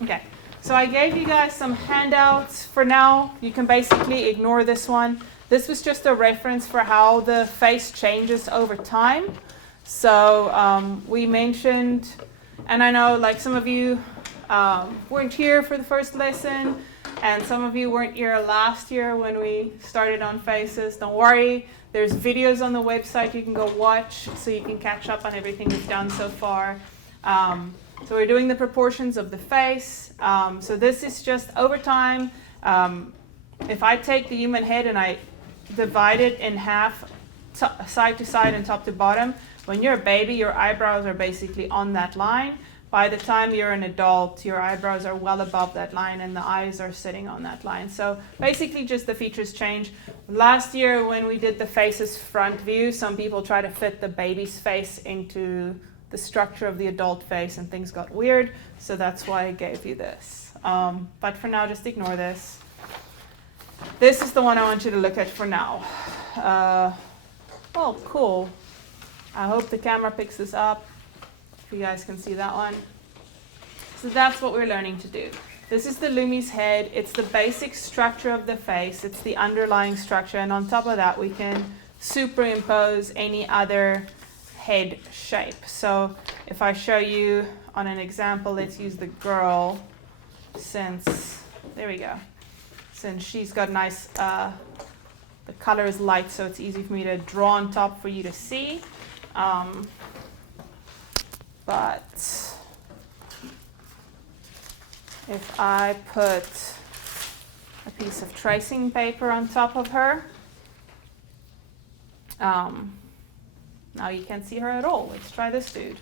Okay, so I gave you guys some handouts. For now, you can basically ignore this one. This was just a reference for how the face changes over time. So we mentioned, and I know like some of you weren't here for the first lesson, and some of you weren't here last year when we started on faces. Don't worry, there's videos on the website you can go watch so you can catch up on everything we've done so far. So we're doing the proportions of the face. So this is just over time. If I take the human head and I divide it in half, side to side and top to bottom, when you're a baby, your eyebrows are basically on that line. By the time you're an adult, your eyebrows are well above that line and the eyes are sitting on that line. So basically just the features change. Last year when we did the faces front view, some people try to fit the baby's face into the structure of the adult face and things got weird. So that's why I gave you this. But for now, just ignore this. This is the one I want you to look at for now. Oh, cool. I hope the camera picks this up. If you guys can see that one. So that's what we're learning to do. This is the Lumi's head. It's the basic structure of the face. It's the underlying structure. And on top of that, we can superimpose any other head shape. So if I show you on an example, let's use the girl since, there we go. Since she's got nice, the color is light, so it's easy for me to draw on top for you to see. But if I put a piece of tracing paper on top of her, now you can't see her at all. Let's try this dude.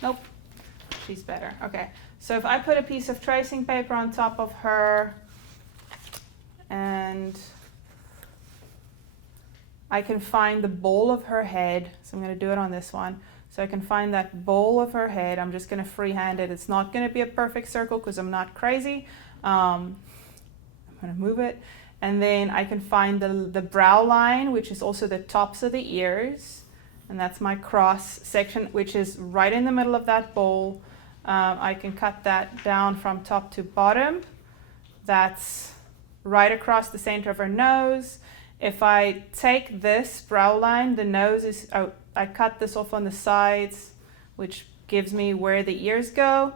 Nope, she's better. Okay, so if I put a piece of tracing paper on top of her and I can find the bowl of her head. So I'm going to do it on this one. So I can find that bowl of her head. I'm just going to freehand it. It's not going to be a perfect circle because I'm not crazy. I'm going to move it. And then I can find the brow line, which is also the tops of the ears. And that's my cross section, which is right in the middle of that bowl. I can cut that down from top to bottom. That's right across the center of her nose. If I take this brow line, the nose is, I cut this off on the sides, which gives me where the ears go.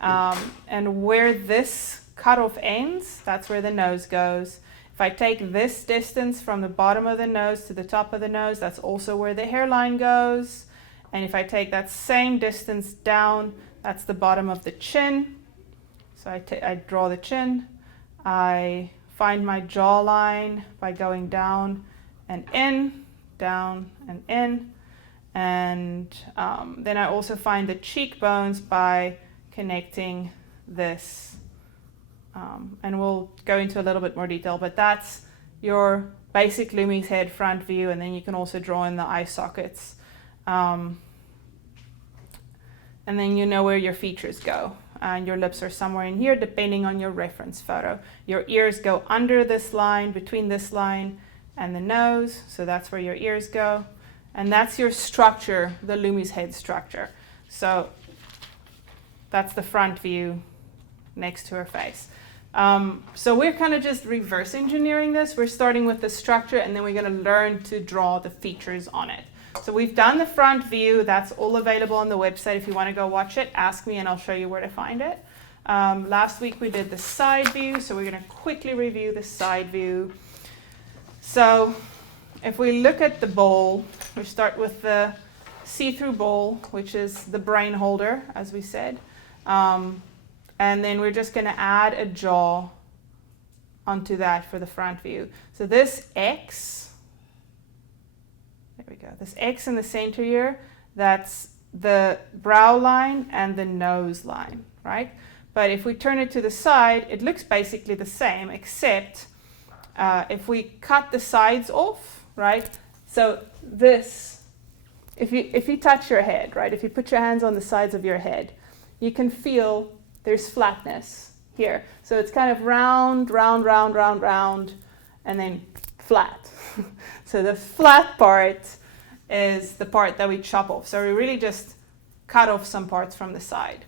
And where this cutoff ends, that's where the nose goes. If I take this distance from the bottom of the nose to the top of the nose, that's also where the hairline goes. And if I take that same distance down, that's the bottom of the chin. So I draw the chin. I find my jawline by going down and in, down and in. And then I also find the cheekbones by connecting this. And we'll go into a little bit more detail, but that's your basic Lumi's head front view, and then you can also draw in the eye sockets. And then you know where your features go. And your lips are somewhere in here, depending on your reference photo. Your ears go under this line, between this line and the nose, so that's where your ears go. And that's your structure, the Lumi's head structure. So that's the front view next to her face. So we're kind of just reverse engineering this. We're starting with the structure, and then we're going to learn to draw the features on it. So we've done the front view. That's all available on the website. If you want to go watch it, ask me and I'll show you where to find it. Last week we did the side view, so we're going to quickly review the side view. So if we look at the bowl, we start with the see-through bowl, which is the brain holder, as we said. And then we're just going to add a jaw onto that for the front view. So this X, there we go, this X in the center here, that's the brow line and the nose line, right? But if we turn it to the side, it looks basically the same, except if we cut the sides off, right? So this, if you touch your head, right? If you put your hands on the sides of your head, you can feel there's flatness here. So it's kind of round, round, round, round, round, and then flat. So the flat part is the part that we chop off. So we really just cut off some parts from the side.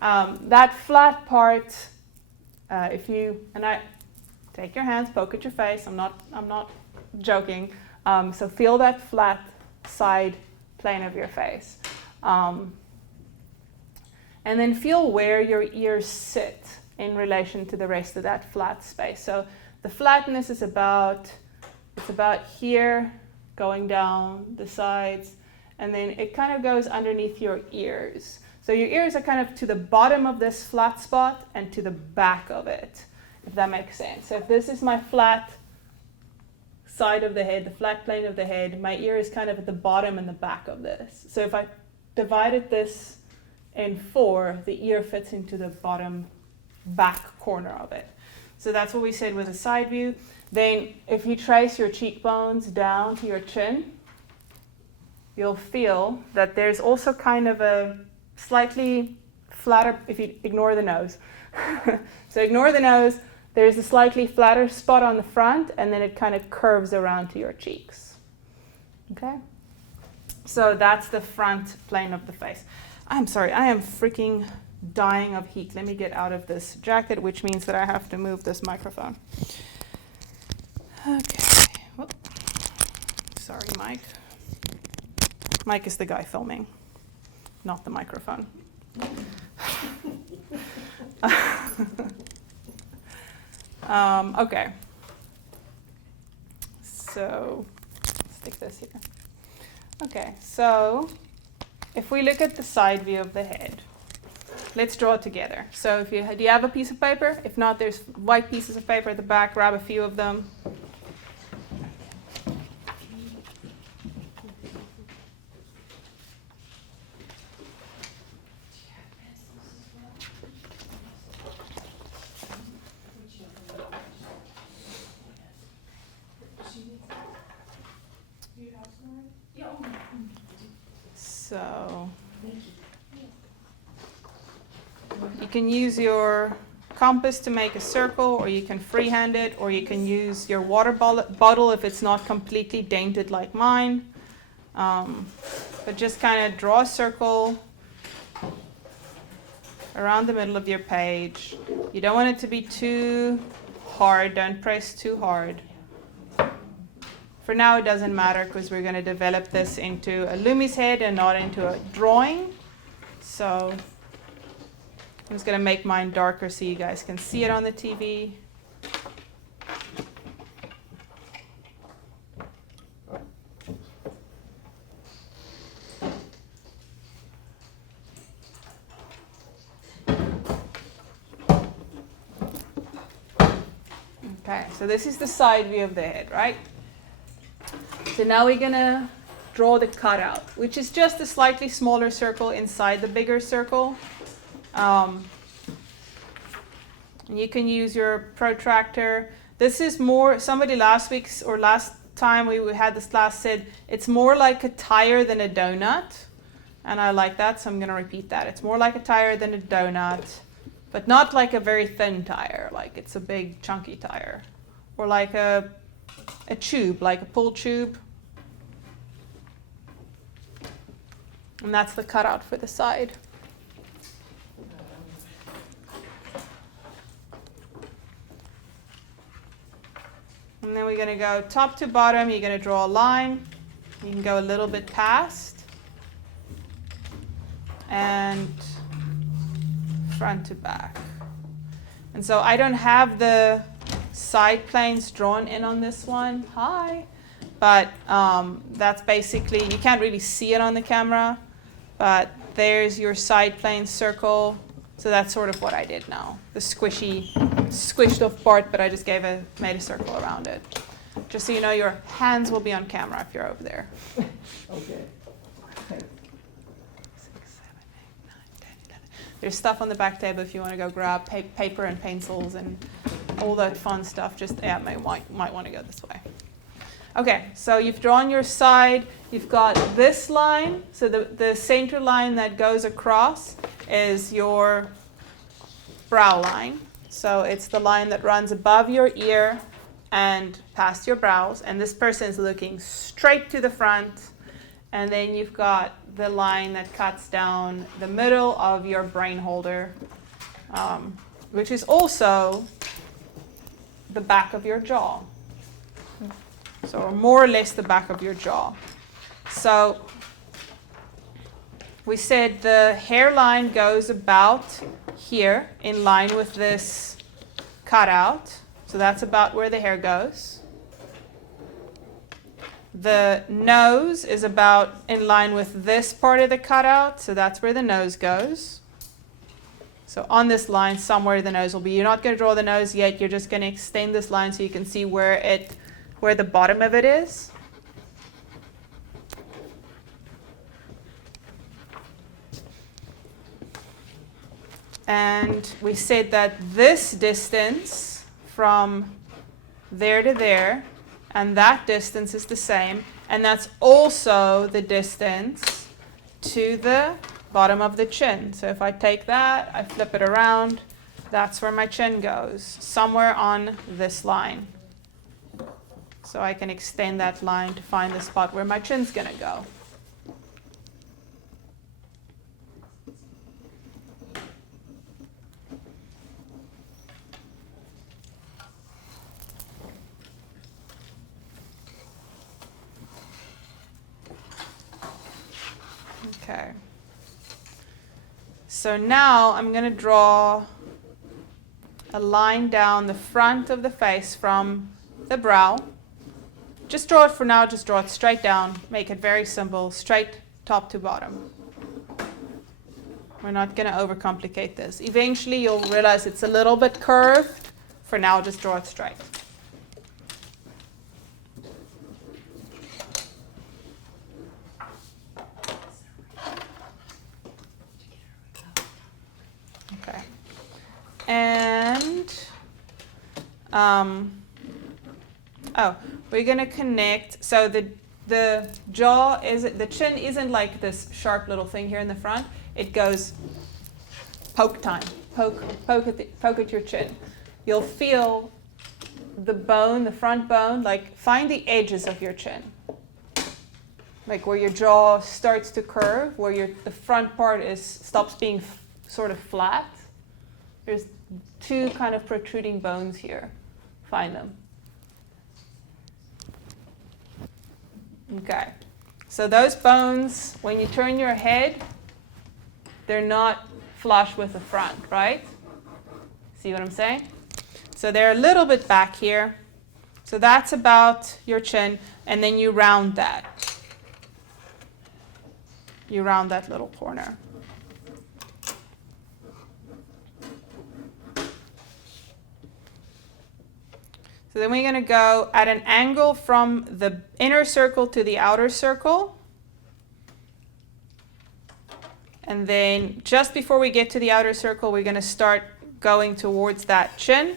That flat part, if you, and I, take your hands, poke at your face, I'm not joking. So feel that flat side plane of your face. And then feel where your ears sit in relation to the rest of that flat space. So the flatness is about here, going down the sides, and then it kind of goes underneath your ears. So your ears are kind of to the bottom of this flat spot and to the back of it, if that makes sense. So if this is my flat side of the head, the flat plane of the head, my ear is kind of at the bottom and the back of this. So if I divided this in 4, the ear fits into the bottom back corner of it. So that's what we said with a side view. Then if you trace your cheekbones down to your chin, you'll feel that there's also kind of a slightly flatter, if you ignore the nose. So ignore the nose, there's a slightly flatter spot on the front, and then it kind of curves around to your cheeks. Okay? So that's the front plane of the face. I'm sorry, I am freaking dying of heat. Let me get out of this jacket, which means that I have to move this microphone. Okay. Whoop. Sorry, Mike. Mike is the guy filming, not the microphone. Okay. So, stick this here. Okay, so if we look at the side view of the head, let's draw it together. So do you have a piece of paper? If not, there's white pieces of paper at the back. Grab a few of them. So you can use your compass to make a circle, or you can freehand it, or you can use your water bottle if it's not completely dented like mine. But just kind of draw a circle around the middle of your page. You don't want it to be too hard. Don't press too hard. For now, it doesn't matter because we're going to develop this into a Lumi's head and not into a drawing. So I'm just going to make mine darker so you guys can see it on the TV. Okay, so this is the side view of the head, right? So now we're going to draw the cutout, which is just a slightly smaller circle inside the bigger circle. And you can use your protractor. This is more, somebody last time we had this class said, it's more like a tire than a donut. And I like that, so I'm going to repeat that. It's more like a tire than a donut, but not like a very thin tire, like it's a big chunky tire. Or like a tube, like a pull tube. And that's the cutout for the side. And then we're going to go top to bottom. You're going to draw a line. You can go a little bit past. And front to back. And so I don't have the side planes drawn in on this one. Hi. But that's basically, you can't really see it on the camera. But there's your side plane circle. So that's sort of what I did now. The squished off part, but I just made a circle around it. Just so you know, your hands will be on camera if you're over there. Okay. 6, 7, 8, 9, 10, 11. There's stuff on the back table if you want to go grab paper and pencils and all that fun stuff. Just, yeah, might want to go this way. Okay, so you've drawn your side. You've got this line. So the center line that goes across is your brow line. So it's the line that runs above your ear and past your brows. And this person's looking straight to the front. and then you've got the line that cuts down the middle of your brain holder, which is also the back of your jaw. So more or less the back of your jaw. So we said the hairline goes about here in line with this cutout. So that's about where the hair goes. The nose is about in line with this part of the cutout. So that's where the nose goes. So on this line, somewhere the nose will be. You're not going to draw the nose yet. You're just going to extend this line so you can see where the bottom of it is. And we said that this distance from there to there and that distance is the same. And that's also the distance to the bottom of the chin. So if I take that, I flip it around, that's where my chin goes, somewhere on this line. So I can extend that line to find the spot where my chin's going to go. Okay. So now I'm going to draw a line down the front of the face from the brow. Just draw it for now, just draw it straight down, make it very simple, straight top to bottom. We're not going to overcomplicate this. Eventually you'll realize it's a little bit curved. For now, just draw it straight. Okay. And we're going to connect. So the jaw is, the chin isn't like this sharp little thing here in the front. It goes poke time. Poke at your chin. You'll feel the bone, the front bone, like find the edges of your chin. Like where your jaw starts to curve, where the front part stops being sort of flat. There's two kind of protruding bones here. Find them. Okay. So those bones, when you turn your head, they're not flush with the front, right? See what I'm saying? So they're a little bit back here. So that's about your chin, and then you round that. You round that little corner. So then we're going to go at an angle from the inner circle to the outer circle. And then just before we get to the outer circle, we're going to start going towards that chin,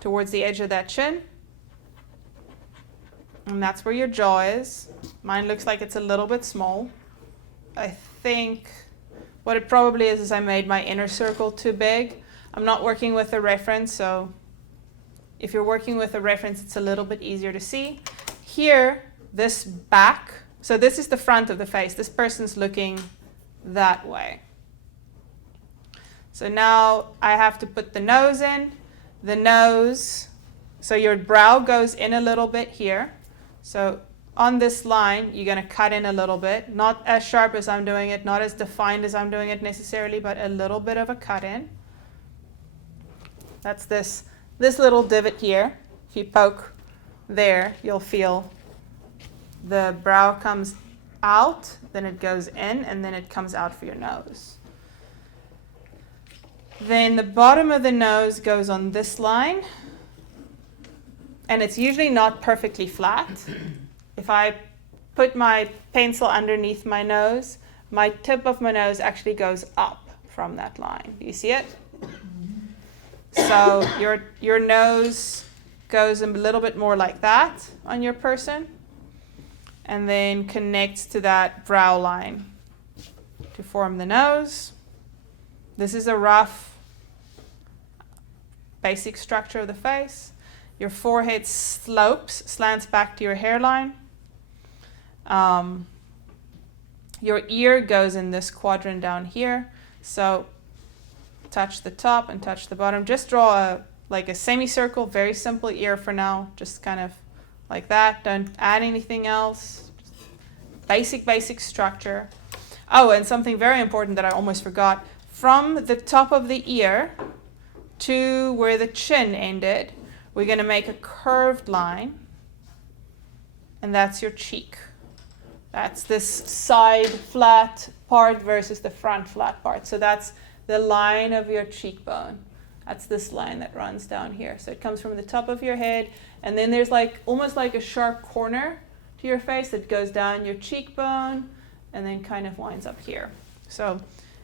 towards the edge of that chin. And that's where your jaw is. Mine looks like it's a little bit small. I think what it probably is I made my inner circle too big. I'm not working with a reference, so if you're working with a reference, it's a little bit easier to see. Here, this back, so this is the front of the face. This person's looking that way. So now I have to put the nose in. The nose, so your brow goes in a little bit here. So on this line, you're going to cut in a little bit. Not as sharp as I'm doing it, not as defined as I'm doing it necessarily, but a little bit of a cut in. That's this little divot here. If you poke there, you'll feel the brow comes out, then it goes in, and then it comes out for your nose. Then the bottom of the nose goes on this line, and it's usually not perfectly flat. If I put my pencil underneath my nose, my tip of my nose actually goes up from that line. Do you see it? So your nose goes a little bit more like that on your person, and then connects to that brow line to form the nose. This is a rough basic structure of the face. Your forehead slants back to your hairline. Your ear goes in this quadrant down here. So touch the top and touch the bottom. Just draw like a semicircle, very simple ear for now. Just kind of like that. Don't add anything else. Basic structure. Oh, and something very important that I almost forgot. From the top of the ear to where the chin ended, we're going to make a curved line. And that's your cheek. That's this side flat part versus the front flat part. So that's the line of your cheekbone. That's this line that runs down here. So it comes from the top of your head, and then there's like almost like a sharp corner to your face that goes down your cheekbone and then kind of winds up here. So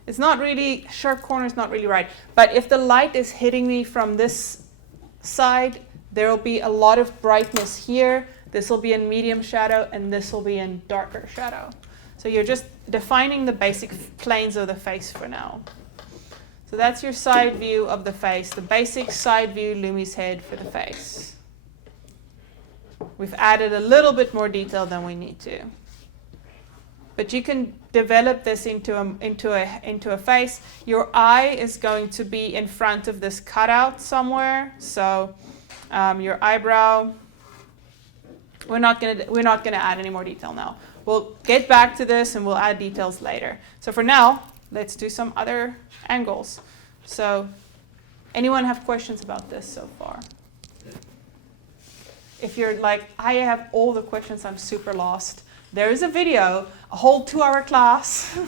it's not really, sharp corner is not really right. But if the light is hitting me from this side, there will be a lot of brightness here. This will be in medium shadow, and this will be in darker shadow. So you're just defining the basic planes of the face for now. So that's your side view of the face, the basic side view Lumi's head for the face. We've added a little bit more detail than we need to. But you can develop this into a face. Your eye is going to be in front of this cutout somewhere. So your eyebrow, we're not gonna add any more detail now. We'll get back to this and we'll add details later. So for now, let's do some other angles. So anyone have questions about this so far? If you're like, I have all the questions, I'm super lost. There is a video, a whole 2-hour class,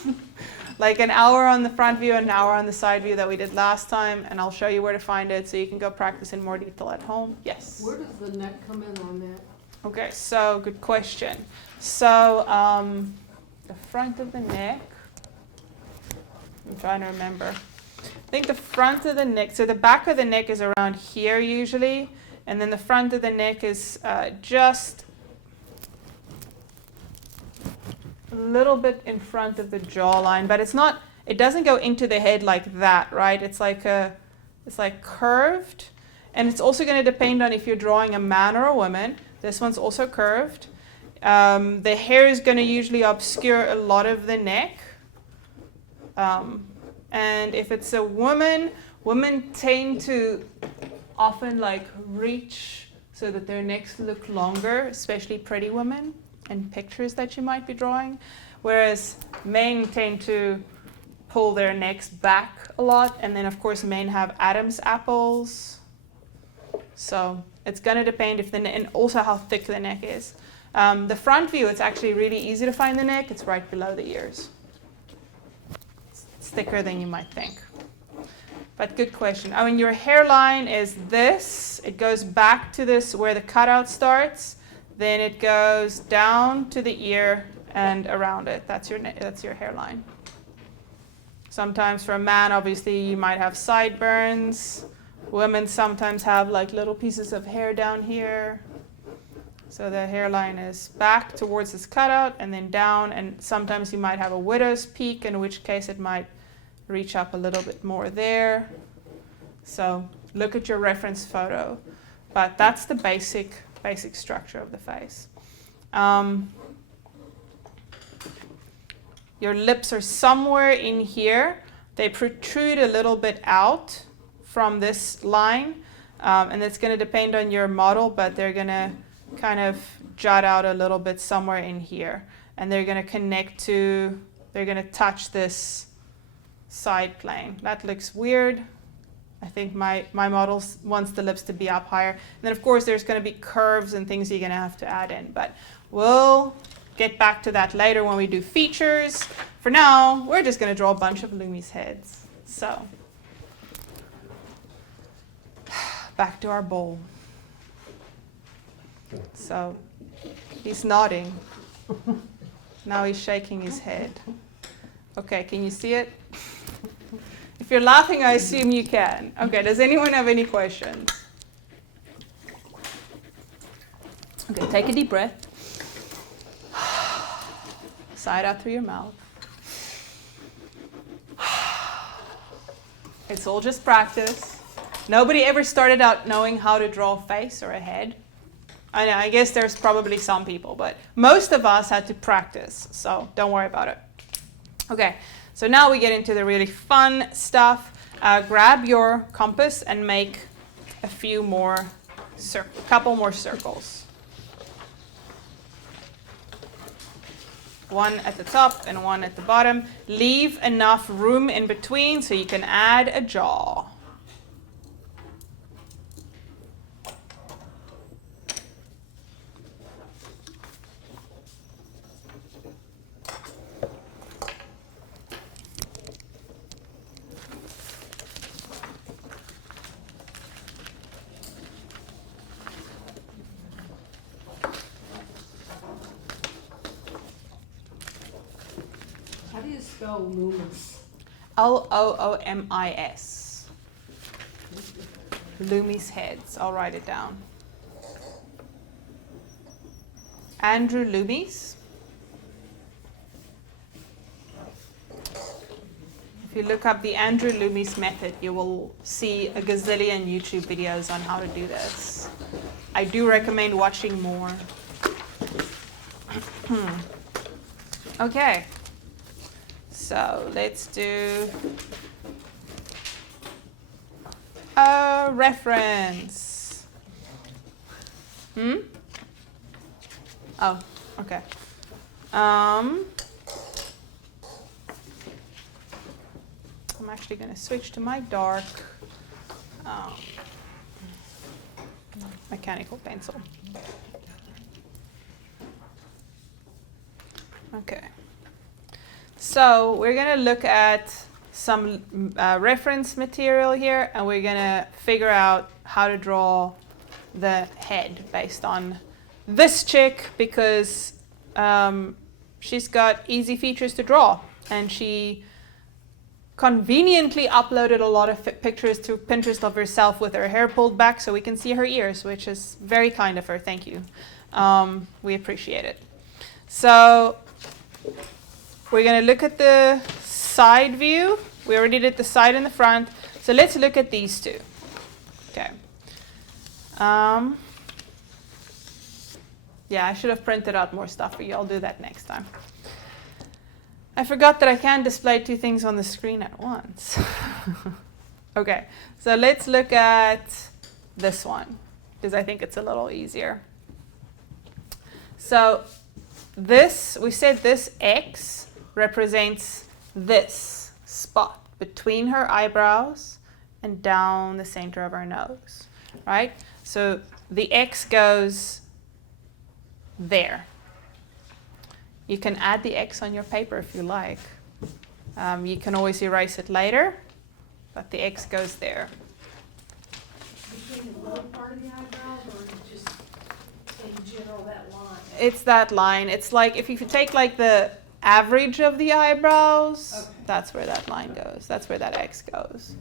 like an hour on the front view and an hour on the side view that we did last time, and I'll show you where to find it so you can go practice in more detail at home. Yes? Where does the neck come in on that? Okay, so good question. So the front of the neck, I'm trying to remember. I think the front of the neck, so the back of the neck is around here usually, and then the front of the neck is just a little bit in front of the jawline, but it's not, it doesn't go into the head like that, right? It's like curved, and it's also going to depend on if you're drawing a man or a woman. This one's also curved. The hair is going to usually obscure a lot of the neck. And if it's a woman, women tend to often like reach so that their necks look longer, especially pretty women in pictures that you might be drawing. Whereas men tend to pull their necks back a lot. And then of course men have Adam's apples. So it's going to depend and also how thick the neck is. The front view, it's actually really easy to find the neck. It's right below the ears. It's thicker than you might think. But good question. I mean, your hairline is this. It goes back to this where the cutout starts. Then it goes down to the ear and around it. That's your hairline. Sometimes for a man, obviously, you might have sideburns. Women sometimes have like little pieces of hair down here. So the hairline is back towards this cutout and then down, and sometimes you might have a widow's peak, in which case it might reach up a little bit more there. So look at your reference photo. But that's the basic structure of the face. Your lips are somewhere in here. They protrude a little bit out from this line, and it's going to depend on your model, but they're going to kind of jut out a little bit somewhere in here, and they're going to touch this side plane. That looks weird. I think my model wants the lips to be up higher. And then of course there's going to be curves and things you're going to have to add in, but we'll get back to that later when we do features. For now, we're just going to draw a bunch of Lumi's heads. So back to our bowl. So he's nodding. Now he's shaking his head. Okay, can you see it? If you're laughing, I assume you can. Okay, does anyone have any questions? Okay, take a deep breath. Sigh it out through your mouth. It's all just practice. Nobody ever started out knowing how to draw a face or a head. I guess there's probably some people, but most of us had to practice, so don't worry about it. Okay, so now we get into the really fun stuff. Grab your compass and make a few more, couple more circles. One at the top and one at the bottom. Leave enough room in between so you can add a jaw. How do you spell Loomis? Loomis. Loomis heads. I'll write it down. Andrew Loomis. If you look up the Andrew Loomis method, you will see a gazillion YouTube videos on how to do this. I do recommend watching more. Okay. So let's do a reference. Oh, okay. I'm actually going to switch to my dark mechanical pencil. Okay. So we're going to look at some reference material here, and we're going to figure out how to draw the head based on this chick, because she's got easy features to draw, and she conveniently uploaded a lot of pictures to Pinterest of herself with her hair pulled back so we can see her ears, which is very kind of her. Thank you. We appreciate it. So we're going to look at the side view. We already did the side and the front. So let's look at these two. Okay. Yeah, I should have printed out more stuff for you. I'll do that next time. I forgot that I can't display two things on the screen at once. Okay, so let's look at this one, because I think it's a little easier. So this, we said this X represents this spot between her eyebrows and down the center of her nose, right? So the X goes there. You can add the X on your paper if you like. You can always erase it later, but the X goes there. Between the lower part of the eyebrows, or just in general that line? It's that line. It's like if you take like the average of the eyebrows, okay, that's where that line goes. That's where that X goes.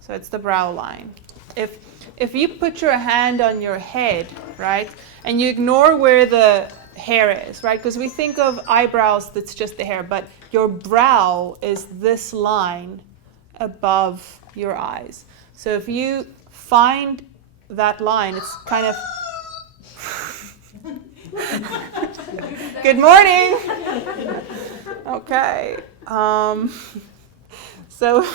So it's the brow line. If you put your hand on your head, right, and you ignore where the hair is, right, because we think of eyebrows, that's just the hair, but your brow is this line above your eyes. So if you find that line, it's kind of good morning. Okay. So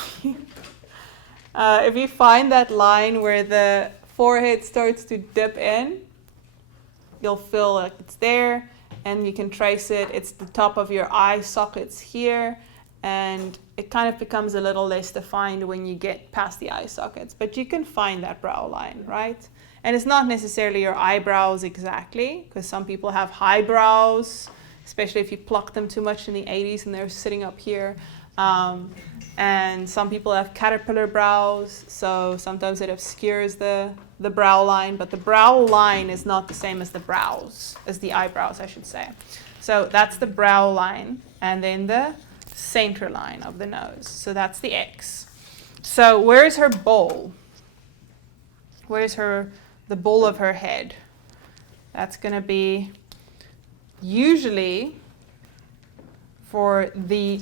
if you find that line where the forehead starts to dip in, you'll feel like it's there, and you can trace it. It's the top of your eye sockets here, and it kind of becomes a little less defined when you get past the eye sockets. But you can find that brow line, right? And it's not necessarily your eyebrows exactly, because some people have high brows, especially if you pluck them too much in the 80s and they're sitting up here. And some people have caterpillar brows, so sometimes it obscures the brow line, but the brow line is not the same as the brows, as the eyebrows, I should say. So that's the brow line, and then the center line of the nose. So that's the X. So where's her bowl? Where's the bowl of her head? That's going to be usually for the...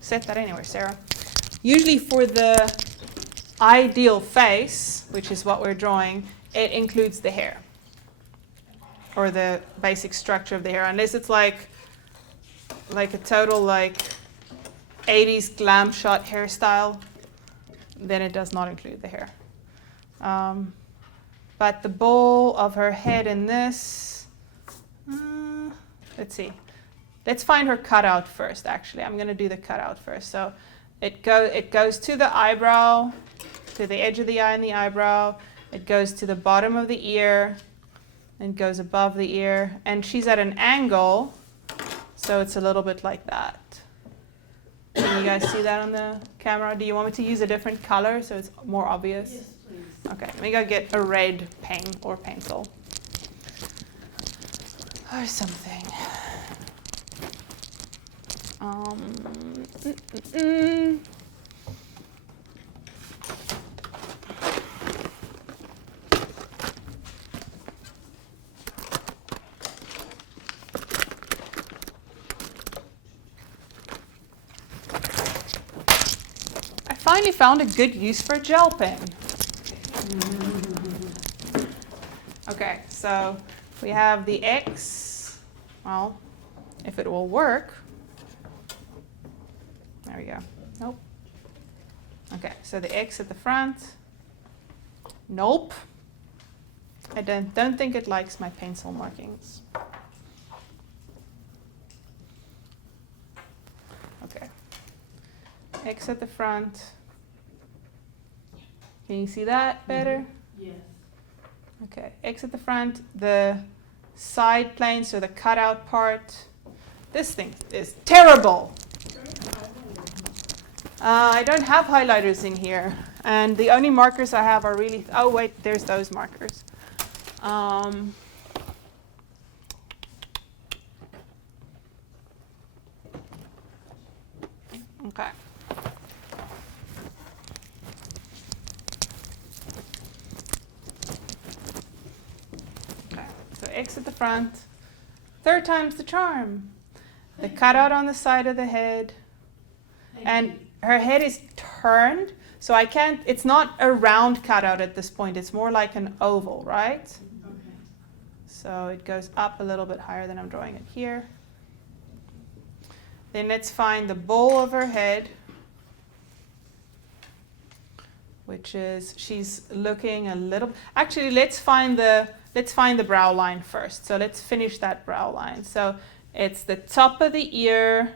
Set that anywhere, Sarah. Usually for the ideal face, which is what we're drawing, it includes the hair, or the basic structure of the hair, unless it's like like a total like 80s glam shot hairstyle, then it does not include the hair. But the bowl of her head in this, let's see. Let's find her cutout first, actually. I'm going to do the cutout first. So it goes to the eyebrow, to the edge of the eye and the eyebrow. It goes to the bottom of the ear and goes above the ear. And she's at an angle, so it's a little bit like that. Can you guys see that on the camera? Do you want me to use a different color so it's more obvious? Yes, please. Okay, let me go get a red pen or pencil. Or something. Mm, mm, mm. I finally found a good use for a gel pen. Okay, so we have the X. Well, if it will work. There we go. Nope. Okay, so the X at the front. Nope. I don't think it likes my pencil markings. Okay. X at the front. Can you see that better? Yes. Okay, X at the front, the side plane, so the cutout part. This thing is terrible. I don't have highlighters in here, and the only markers I have are really, oh wait, there's those markers. Okay. So X at the front, third time's the charm. The cutout on the side of the head, and her head is turned, so I can't, it's not a round cutout at this point, it's more like an oval, right? Okay. So it goes up a little bit higher than I'm drawing it here. Then let's find the bowl of her head, which is, she's looking a little, actually let's find the brow line first. So let's finish that brow line. So it's the top of the ear,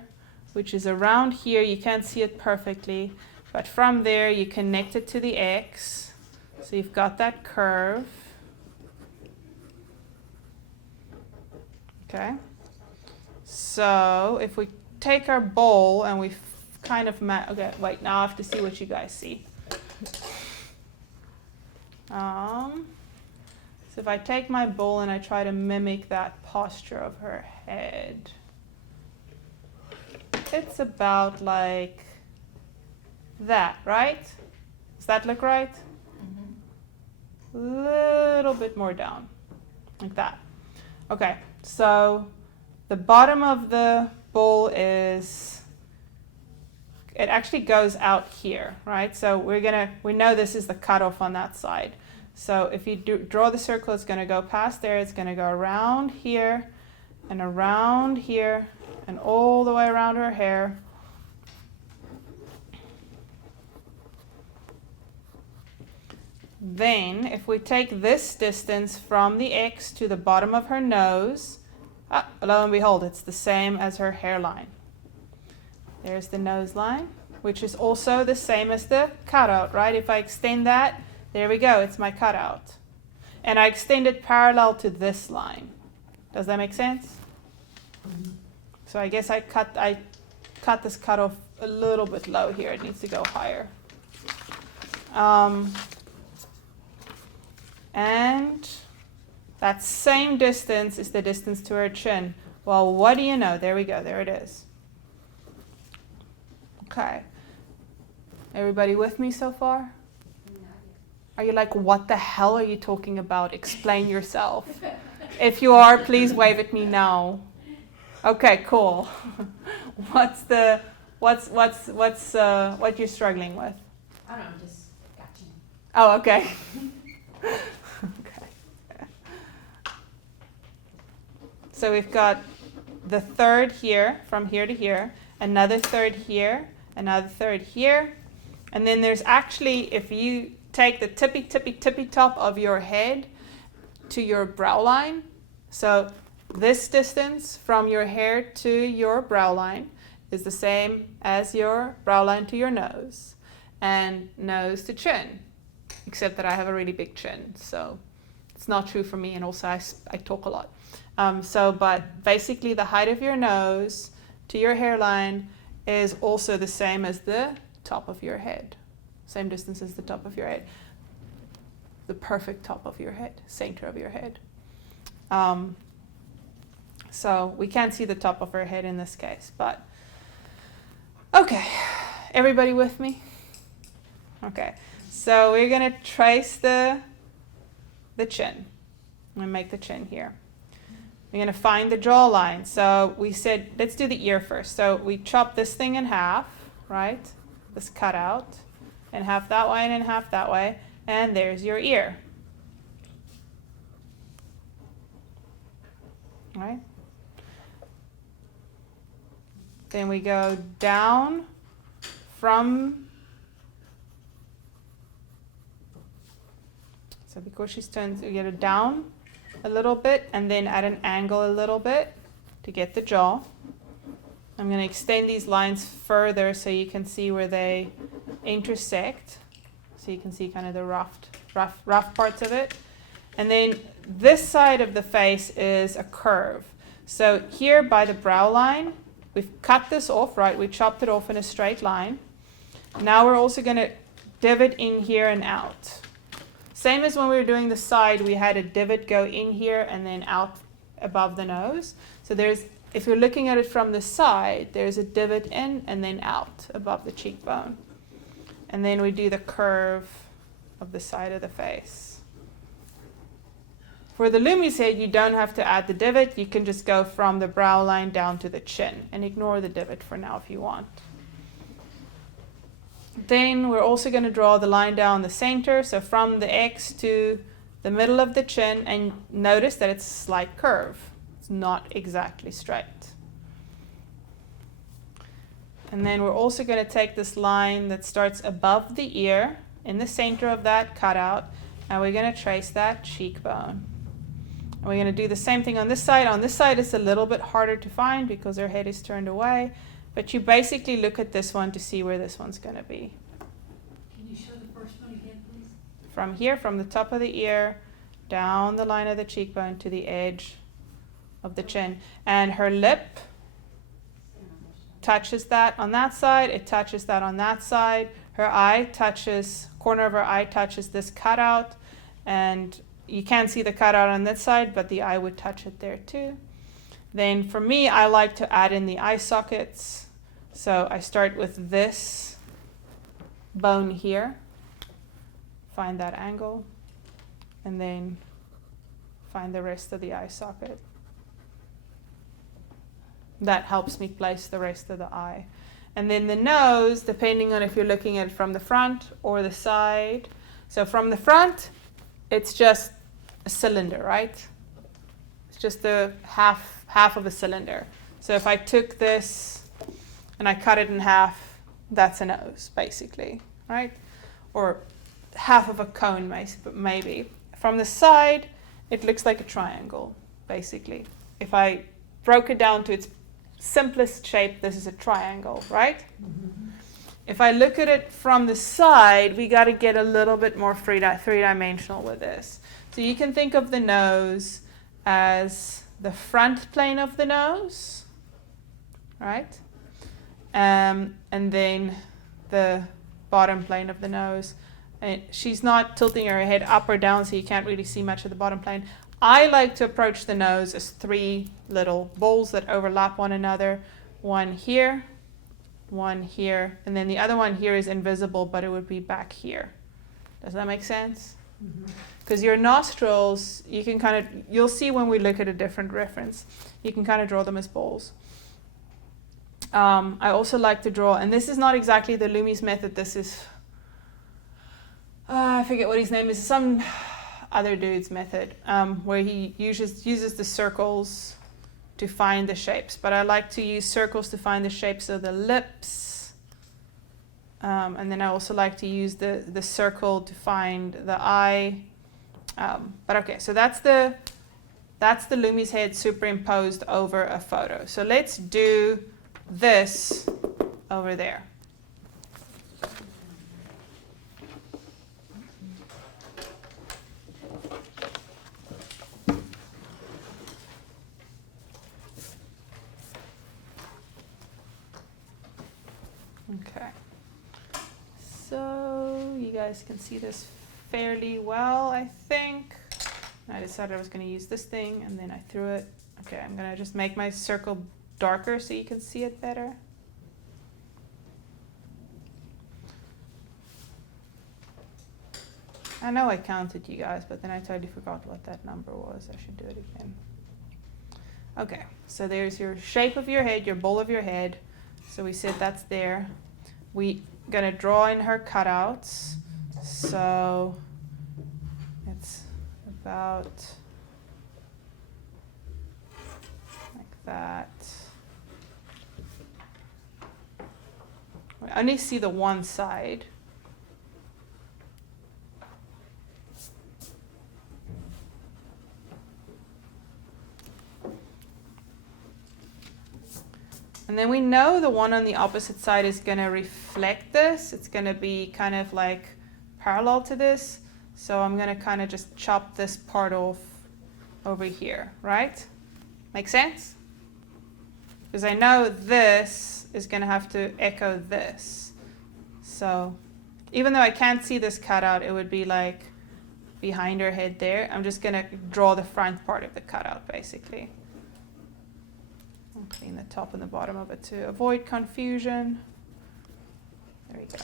which is around here. You can't see it perfectly, but from there you connect it to the X. So you've got that curve. Okay. So if we take our bowl and we kind of okay, wait, now I have to see what you guys see. So if I take my bowl and I try to mimic that posture of her head, it's about like that, right? Does that look right? Little bit more down, like that. Okay, so the bottom of the bowl is, it actually goes out here, right? So we know this is the cutoff on that side. So if you draw the circle, it's going to go past there. It's going to go around here and all the way around her hair. Then if we take this distance from the X to the bottom of her nose, lo and behold, it's the same as her hairline. There's the nose line, which is also the same as the cutout, right? If I extend that, there we go, it's my cutout. And I extend it parallel to this line. Does that make sense? Mm-hmm. So I guess I cut this cutoff a little bit low here. It needs to go higher. And that same distance is the distance to her chin. Well, what do you know? There we go, there it is. Okay. Everybody with me so far? Are you like, what the hell are you talking about? Explain yourself. If you are, please wave at me now. Okay, cool. What you're struggling with? I don't know, just got you. Oh, okay. Okay. So we've got the third here, from here to here, another third here, another third here, and then there's actually, if you take the tippy top of your head to your brow line, so this distance from your hair to your brow line is the same as your brow line to your nose, and nose to chin, except that I have a really big chin, so it's not true for me, and also I talk a lot. But basically the height of your nose to your hairline is also the same as the top of your head. Same distance as the top of your head. The perfect top of your head, center of your head. So we can't see the top of her head in this case, but okay, everybody with me? Okay, so we're gonna trace the chin. I'm gonna make the chin here. We're gonna find the jawline. So we said, let's do the ear first. So we chop this thing in half, right? This cutout, and half that way and half that way, and there's your ear. Right? Then we go down from, so because she's turned, we get it down a little bit and then at an angle a little bit to get the jaw. I'm going to extend these lines further so you can see where they intersect. So you can see kind of the rough parts of it. And then this side of the face is a curve. So here by the brow line, we've cut this off, right? We chopped it off in a straight line. Now we're also going to divot in here and out. Same as when we were doing the side, we had a divot go in here and then out above the nose. So there's, if you're looking at it from the side, there's a divot in and then out above the cheekbone. And then we do the curve of the side of the face. For the Loomies head, you don't have to add the divot. You can just go from the brow line down to the chin and ignore the divot for now if you want. Then we're also going to draw the line down the center, so from the X to the middle of the chin, and notice that it's a slight curve. It's not exactly straight. And then we're also going to take this line that starts above the ear in the center of that cutout, and we're going to trace that cheekbone. And we're going to do the same thing on this side. On this side it's a little bit harder to find because her head is turned away. But you basically look at this one to see where this one's going to be. Can you show the first one again, please? From here, from the top of the ear, down the line of the cheekbone to the edge of the chin. And her lip touches that on that side, it touches that on that side. Her eye touches, corner of her eye touches this cutout. And you can't see the cutout on this side, but the eye would touch it there too. Then for me, I like to add in the eye sockets. So I start with this bone here, find that angle, and then find the rest of the eye socket. That helps me place the rest of the eye. And then the nose, depending on if you're looking at it from the front or the side. So from the front, it's just a cylinder, right? It's just the half of a cylinder. So if I took this and I cut it in half, that's a nose, basically, right? Or half of a cone, maybe. From the side, it looks like a triangle, basically. If I broke it down to its simplest shape, this is a triangle, right? Mm-hmm. If I look at it from the side, we got to get a little bit more three-dimensional with this. So you can think of the nose as the front plane of the nose, right? And then the bottom plane of the nose. And she's not tilting her head up or down, so you can't really see much of the bottom plane. I like to approach the nose as three little bowls that overlap one another. One here, and then the other one here is invisible, but it would be back here. Does that make sense? Because your nostrils, you can kind of, you'll see when we look at a different reference, you can kind of draw them as bowls. I also like to draw, and this is not exactly the Loomies method, this is, I forget what his name is, some other dude's method, where he uses the circles to find the shapes, but I like to use circles to find the shapes of the lips. And then I also like to use the circle to find the eye. But okay, so that's the Lumi's head superimposed over a photo. So let's do this over there. Okay, so you guys can see this fairly well, I think. I decided I was going to use this thing, and then I threw it. Okay, I'm going to just make my circle darker so you can see it better. I know I counted you guys, but then I totally forgot what that number was. I should do it again. Okay, so there's your shape of your head, your bowl of your head. So we said that's there. We're going to draw in her cutouts. So it's about like that. I only see the one side. And then we know the one on the opposite side is going to reflect this. It's going to be kind of like parallel to this. So I'm going to kind of just chop this part off over here, right? Make sense? Because I know this is going to have to echo this. So even though I can't see this cutout, it would be like behind her head there. I'm just going to draw the front part of the cutout basically. I'll clean the top and the bottom of it to avoid confusion. There we go.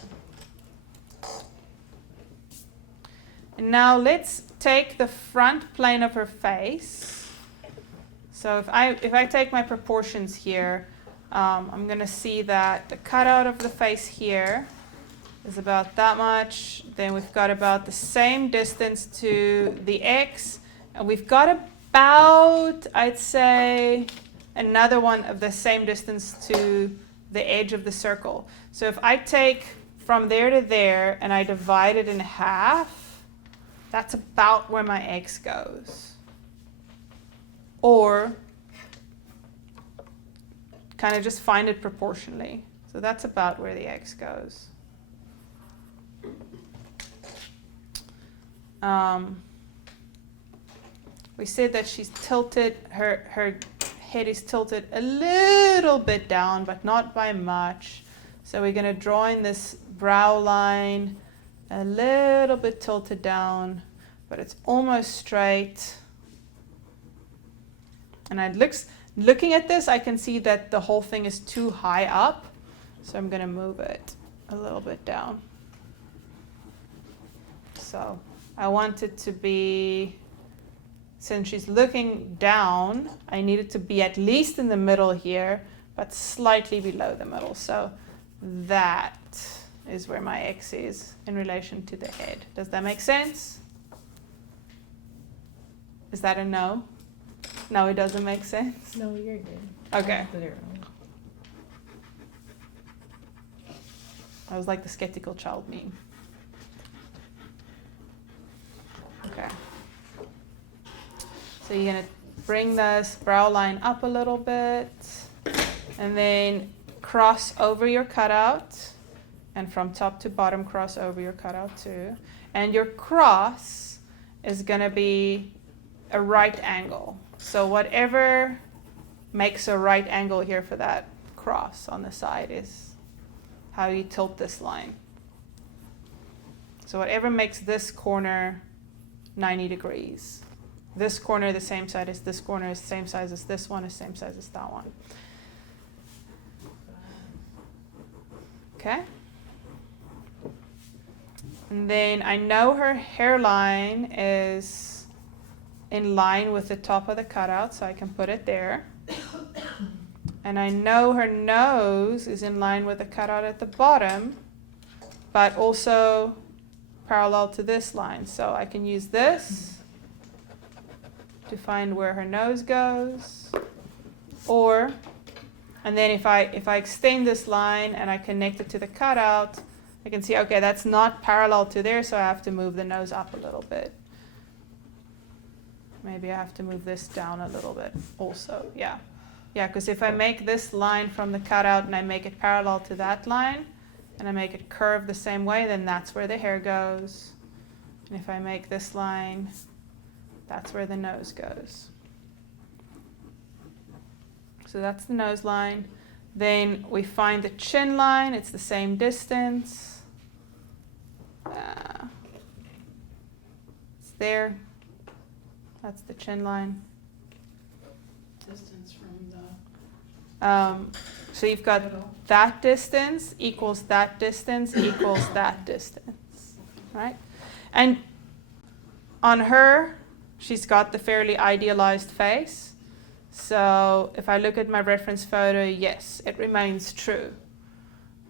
And now let's take the front plane of her face. So if I take my proportions here, I'm going to see that the cutout of the face here is about that much. Then we've got about the same distance to the X. And we've got about, I'd say, another one of the same distance to the edge of the circle. So if I take from there to there and I divide it in half, that's about where my X goes. Or kind of just find it proportionally. So that's about where the X goes. We said that she's tilted, her head is tilted a little bit down, but not by much. So we're going to draw in this brow line a little bit tilted down, but it's almost straight. And looking at this, I can see that the whole thing is too high up. So I'm going to move it a little bit down. So I want it to be, since she's looking down, I need it to be at least in the middle here, but slightly below the middle. So that is where my X is in relation to the head. Does that make sense? Is that a no? No, it doesn't make sense? No, you're good. Okay. Put it wrong. I was like the skeptical child meme. Okay. So you're going to bring this brow line up a little bit and then cross over your cutout, and from top to bottom cross over your cutout too. And your cross is going to be a right angle. So whatever makes a right angle here for that cross on the side is how you tilt this line. So whatever makes this corner 90 degrees. This corner the same side as this corner is the same size as this one, is the same size as that one. Okay? And then I know her hairline is in line with the top of the cutout, so I can put it there. And I know her nose is in line with the cutout at the bottom, but also parallel to this line. So I can use this to find where her nose goes. Or, and then if I extend this line and I connect it to the cutout, I can see, okay, that's not parallel to there, so I have to move the nose up a little bit. Maybe I have to move this down a little bit also, yeah. Yeah, because if I make this line from the cutout and I make it parallel to that line, and I make it curve the same way, then that's where the hair goes. And if I make this line, that's where the nose goes. So that's the nose line. Then we find the chin line, it's the same distance. It's there. That's the chin line. Distance from the So you've got middle. that distance equals that distance equals that distance, right? And on her, she's got the fairly idealized face. So if I look at my reference photo, yes, it remains true.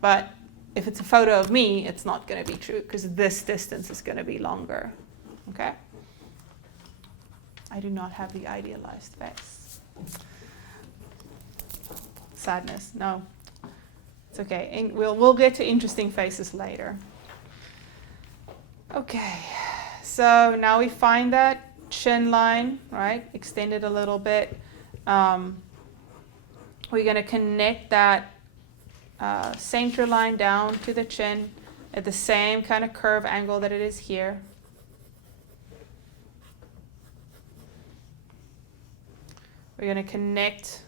But if it's a photo of me, it's not going to be true because this distance is going to be longer, okay? I do not have the idealized face. Sadness, no. It's okay. And we'll get to interesting faces later. Okay, so now we find that chin line, right? Extend it a little bit. We're going to connect that center line down to the chin at the same kind of curve angle that it is here. We're going to connect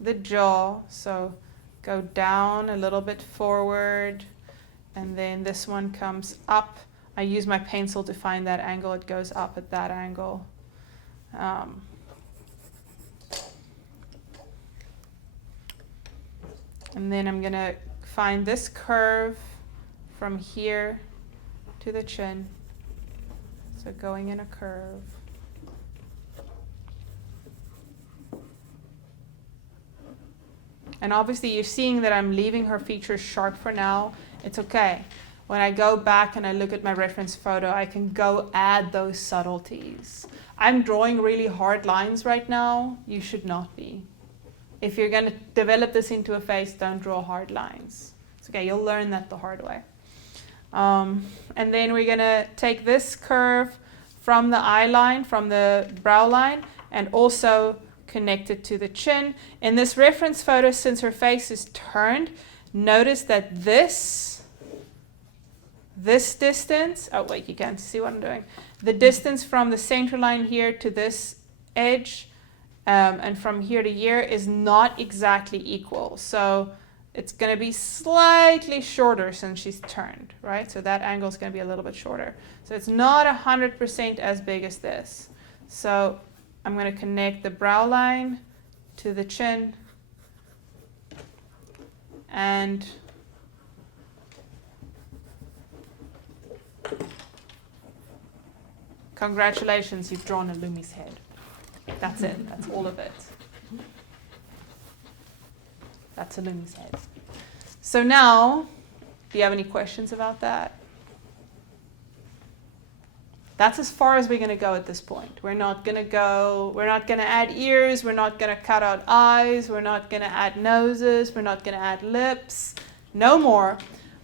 the jaw, so go down a little bit forward, and then this one comes up. I use my pencil to find that angle. It goes up at that angle. And then I'm going to find this curve from here to the chin. So going in a curve. And obviously you're seeing that I'm leaving her features sharp for now. It's okay. When I go back and I look at my reference photo, I can go add those subtleties. I'm drawing really hard lines right now. You should not be. If you're going to develop this into a face, don't draw hard lines. It's okay, you'll learn that the hard way. And then we're going to take this curve from the eye line, from the brow line, and also connect it to the chin. In this reference photo, since her face is turned, notice that this distance, oh wait, you can't see what I'm doing. The distance from the center line here to this edge and from here to here is not exactly equal. So it's going to be slightly shorter since she's turned, right? So that angle is going to be a little bit shorter. So it's not 100% as big as this. So I'm going to connect the brow line to the chin and congratulations, you've drawn a Lumi's head. That's it. That's all of it. That's a Lumi's head. So now, do you have any questions about that? That's as far as we're going to go at this point. We're not going to add ears, we're not going to cut out eyes, we're not going to add noses, we're not going to add lips. No more.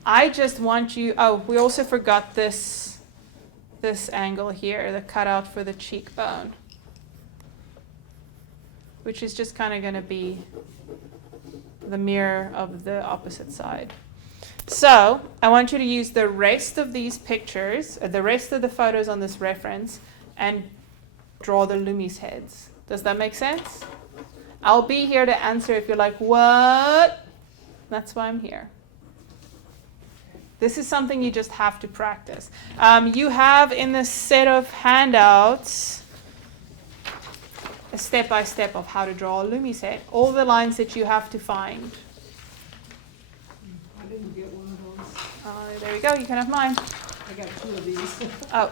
I just want you, oh, we also forgot this angle here, the cutout for the cheekbone, which is just kind of going to be the mirror of the opposite side. So I want you to use the rest of these pictures, the rest of the photos on this reference, and draw the Lumi's heads. Does that make sense? I'll be here to answer if you're like, what? That's why I'm here. This is something you just have to practice. You have in this set of handouts a step-by-step of how to draw a Lumi's head. All the lines that you have to find. I didn't get one of those. There we go. You can have mine. I got two of these. Oh,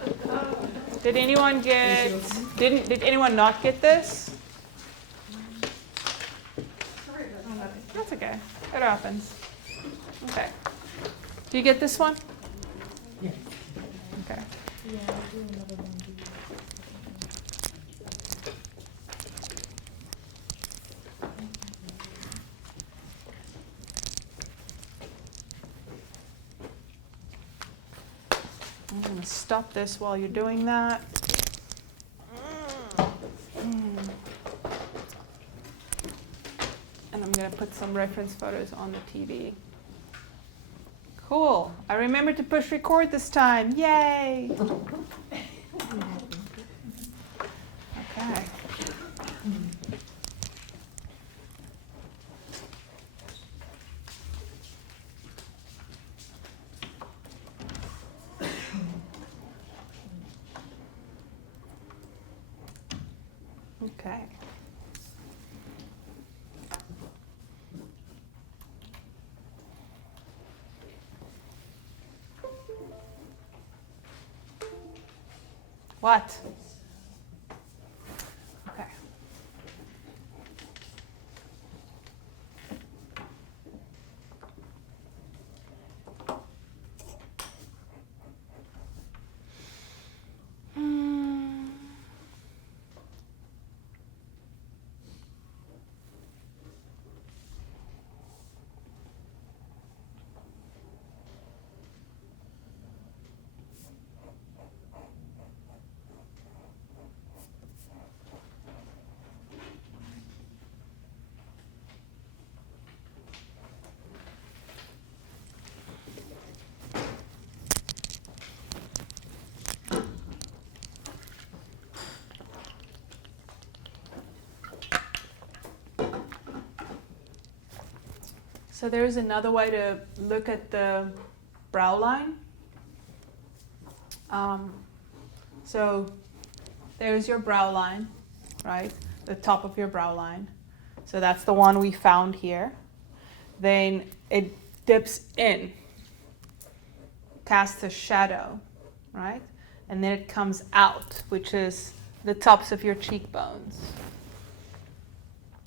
did anyone get? Did anyone not get this? Sorry about that. That's okay. It happens. Okay. Do you get this one? Yeah. Okay. I'm going to stop this while you're doing that. And I'm going to put some reference photos on the TV. Cool. I remembered to push record this time. Yay! Okay. Okay. What? Okay. So there's another way to look at the brow line. So there's your brow line, right? The top of your brow line. So that's the one we found here. Then it dips in, casts a shadow, right? And then it comes out, which is the tops of your cheekbones.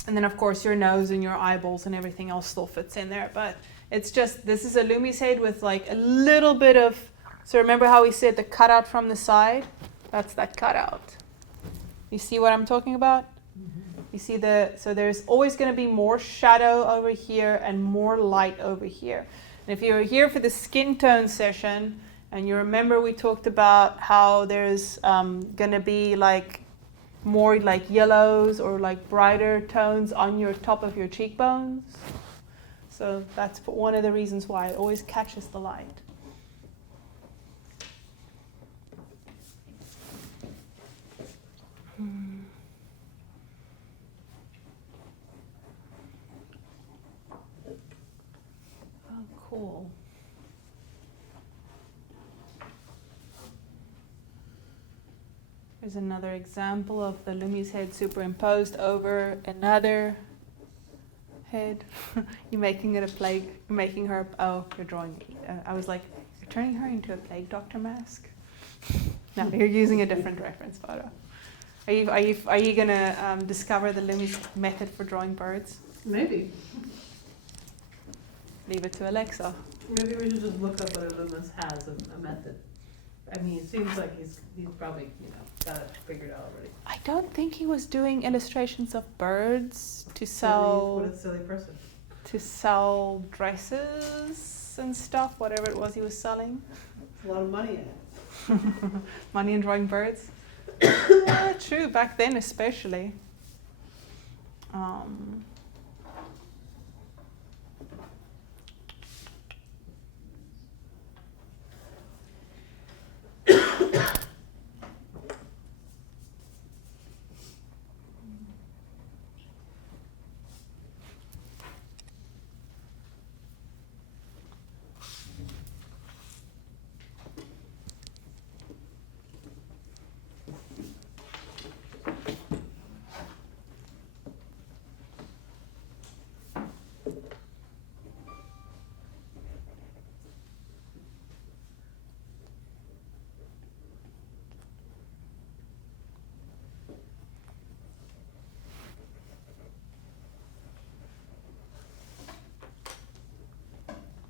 And then, of course, your nose and your eyeballs and everything else still fits in there. But it's just, this is a Lumi's head with like a little bit of, so remember how we said the cutout from the side? That's that cutout. You see what I'm talking about? Mm-hmm. You see so there's always going to be more shadow over here and more light over here. And if you're here for the skin tone session, and you remember we talked about how there's going to be like more like yellows or like brighter tones on your top of your cheekbones. So that's one of the reasons why it always catches the light. Oh, cool. Here's another example of the Lumi's head superimposed over another head. You're making it a plague, making her, oh, you're drawing, I was like, you're turning her into a plague doctor mask? No, you're using a different reference photo. Are you gonna discover the Lumi's method for drawing birds? Maybe. Leave it to Alexa. Maybe we should just look up whether Loomis has a method. I mean, it seems like he's probably, got it figured out already. I don't think he was doing illustrations of birds to What sell a silly person. Dresses and stuff, whatever it was he was selling. There's a lot of money in it. Money in drawing birds. True, back then especially.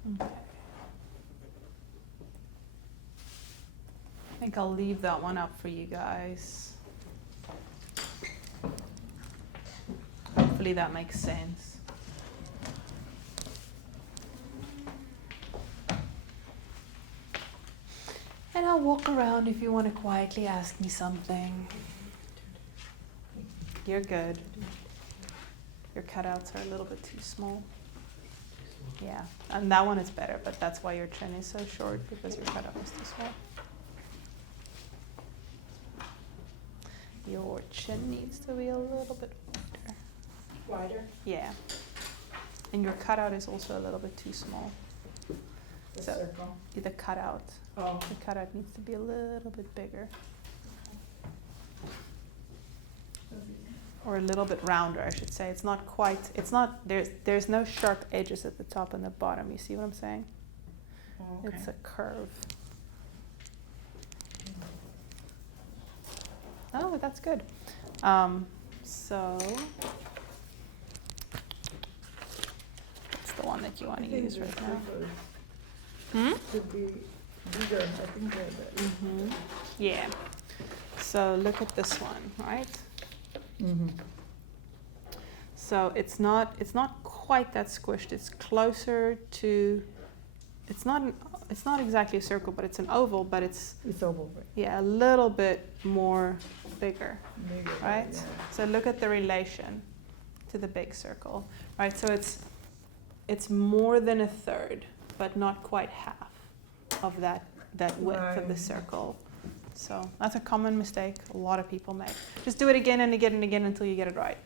Okay. I think I'll leave that one up for you guys. Hopefully that makes sense. And walk around if you want to quietly ask me something. You're good. Your cutouts are a little bit too small. Yeah, and that one is better, but that's why your chin is so short, because your cutout is too small. Your chin needs to be a little bit wider. Wider, Yeah. And your cutout is also a little bit too small. the So- circle. The cutout. Oh. The cutout needs to be a little bit bigger. Or a little bit rounder, I should say. It's not quite, there's no sharp edges at the top and the bottom. You see what I'm saying? Oh, It's a curve. Oh, that's good. So that's the one that you want to use right now. Hmm? Should be bigger, I think they're the. Mm-hmm. Yeah. So look at this one, right? Mm-hmm. So it's not quite that squished. It's closer to. It's not exactly a circle, but it's an oval. But it's oval, right? yeah, a little bit more bigger, Bigger, right? yeah. So look at the relation to the big circle, right? So it's more than a third, but not quite half of that width of the Right. circle. So that's a common mistake a lot of people make. Just do it again and again and again until you get it right.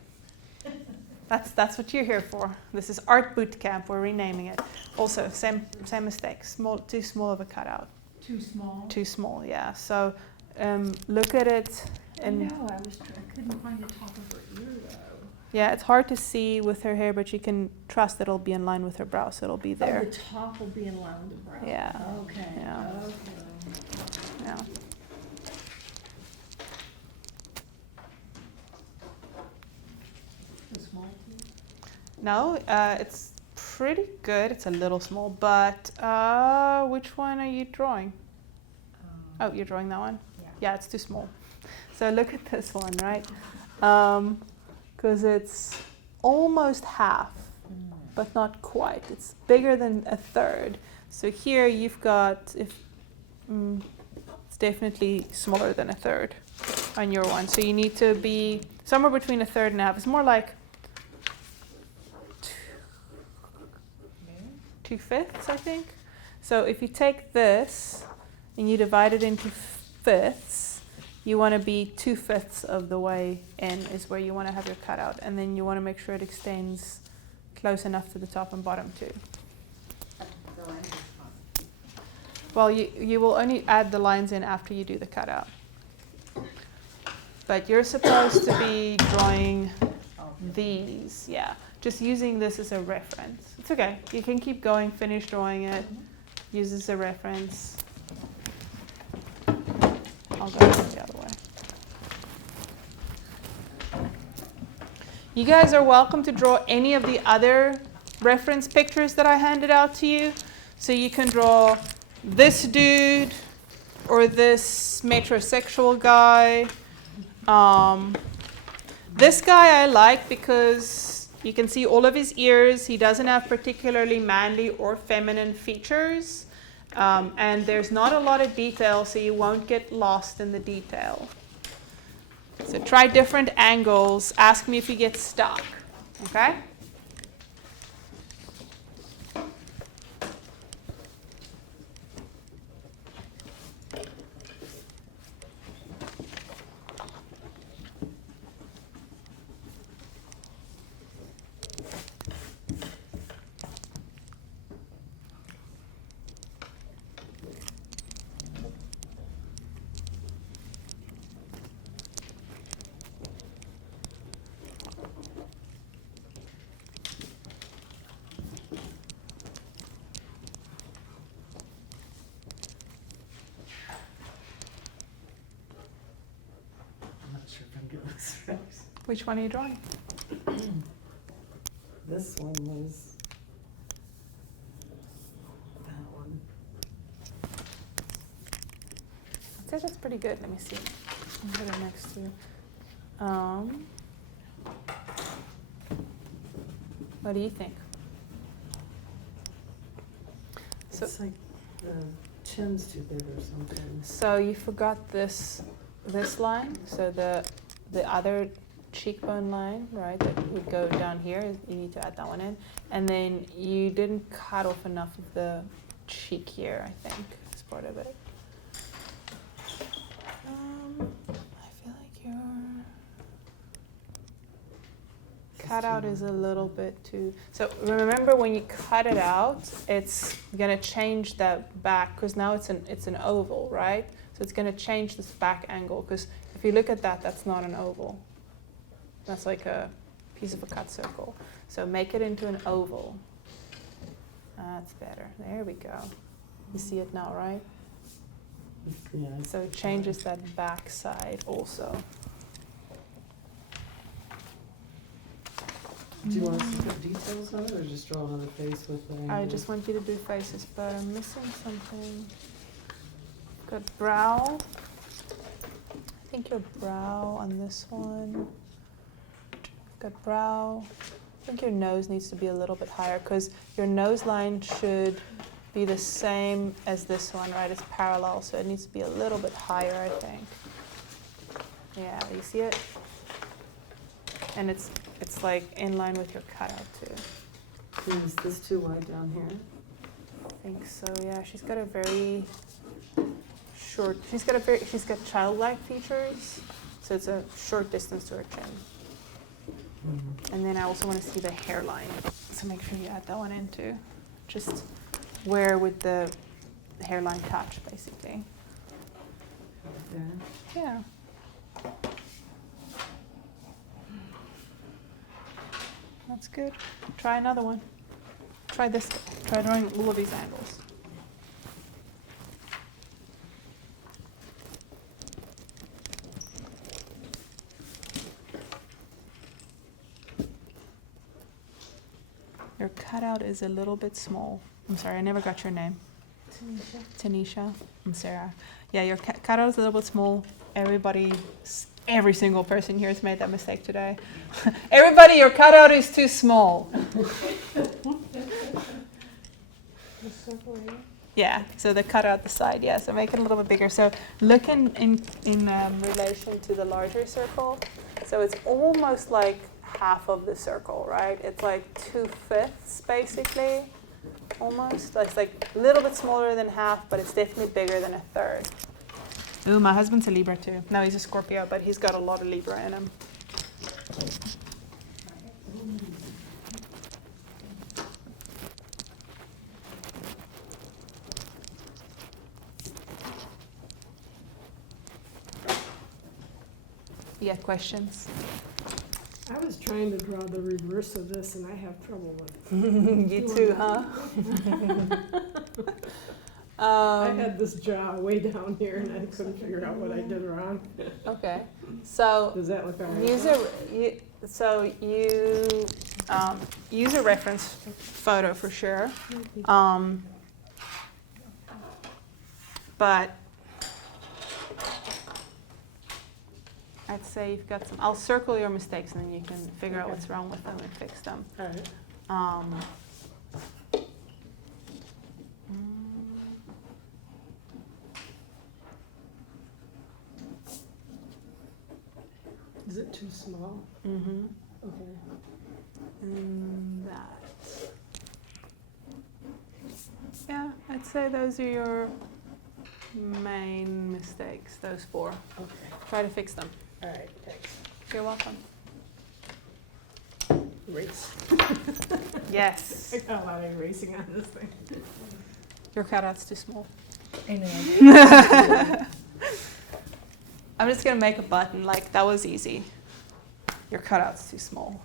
That's what you're here for. This is Art Boot Camp. We're renaming it. Also, same mistake. Too small of a cutout. Too small? Too small, yeah. So look at it. I And know, I couldn't find the top of her ear though. yeah, it's hard to see with her hair, but you can trust that it'll be in line with her brow, so it'll be Oh, there. the top will be in line with the brow. Yeah. Okay, Yeah. okay. Yeah. The small too? No, it's pretty good. It's a little small, but which one are you drawing? Oh, you're drawing that one? Yeah. Yeah, it's too small. So look at this one, right? Because it's almost half, but not quite. It's bigger than a third. So here you've got, it's definitely smaller than a third on your one. So you need to be somewhere between a third and a half. It's more like 2/5, I think. So if you take this and you divide it into fifths, you want to be 2/5 of the way in is where you want to have your cutout, and then you want to make sure it extends close enough to the top and bottom too. Well, you will only add the lines in after you do the cutout. But you're supposed to be drawing these, yeah. Just using this as a reference. It's okay. You can keep going, finish drawing it, use this as a reference. I'll go the other way. You guys are welcome to draw any of the other reference pictures that I handed out to you. So you can draw this dude or this metrosexual guy. This guy I like because you can see all of his ears. He doesn't have particularly manly or feminine features. And there's not a lot of detail, so you won't get lost in the detail. So try different angles. Ask me if you get stuck. Okay? I'm not sure if I'm getting this right. Which one are you drawing? This one was that one. I'd say that's pretty good. Let me see. I'll put it next to you. What do you think? So It's like the chin's too big or something. So you forgot this line. So the other cheekbone line, right, that would go down here. You need to add that one in. And then you didn't cut off enough of the cheek here, I think, as part of it. I feel like your cutout is a little bit too. So remember, when you cut it out, it's gonna change that back, because now it's an oval, right? So it's gonna change this back angle, because if you look at that, that's not an oval. That's like a piece of a cut circle. So make it into an oval. That's better. There we go. You see it now, right? Yeah. So it changes that back side also. Do you want us to put details on it or just draw another face with the I angle? just want you to do faces, but I'm missing something. Got brow. I think your brow on this one. Got brow. I think your nose needs to be a little bit higher, because your nose line should be the same as this one, right? It's parallel, so it needs to be a little bit higher, I think. Yeah, you see it? And it's like in line with your cutout too. Is this too wide down here? I think so, yeah. She's got a very short, she's got childlike features, so it's a short distance to her chin. And then I also want to see the hairline, so make sure you add that one in too. Just where would the hairline touch, basically. There. Yeah. That's good. Try another one. Try this. Try drawing all of these angles. Your cutout is a little bit small. I'm sorry, I never got your name. Tanisha. I'm Sarah. Yeah, your cutout is a little bit small. Every single person here has made that mistake today. Everybody, your cutout is too small. Yeah, so the cutout the side, yeah, so make it a little bit bigger. So look in relation to the larger circle. So it's almost like half of the circle, right? It's like 2/5 basically, almost. It's like a little bit smaller than half, but it's definitely bigger than a third. Ooh, my husband's a Libra too. No, he's a Scorpio, but he's got a lot of Libra in him. You got questions? I was trying to draw the reverse of this and I have trouble with it. You too, huh? I had this jaw way down here and I couldn't figure out what I did wrong. Okay, so Does that look all right? use a reference photo for sure. But I'd say you've got some. I'll circle your mistakes and then you can figure out what's wrong with them and fix them. All right. Is it too small? Mm-hmm. Okay. And that. Yeah, I'd say those are your main mistakes, those 4. Okay. Try to fix them. All right, thanks. You're welcome. Erase. Yes. I got a lot of erasing on this thing. Your cutout's too small. I know. I'm just gonna make a button, like that was easy. Your cutout's too small.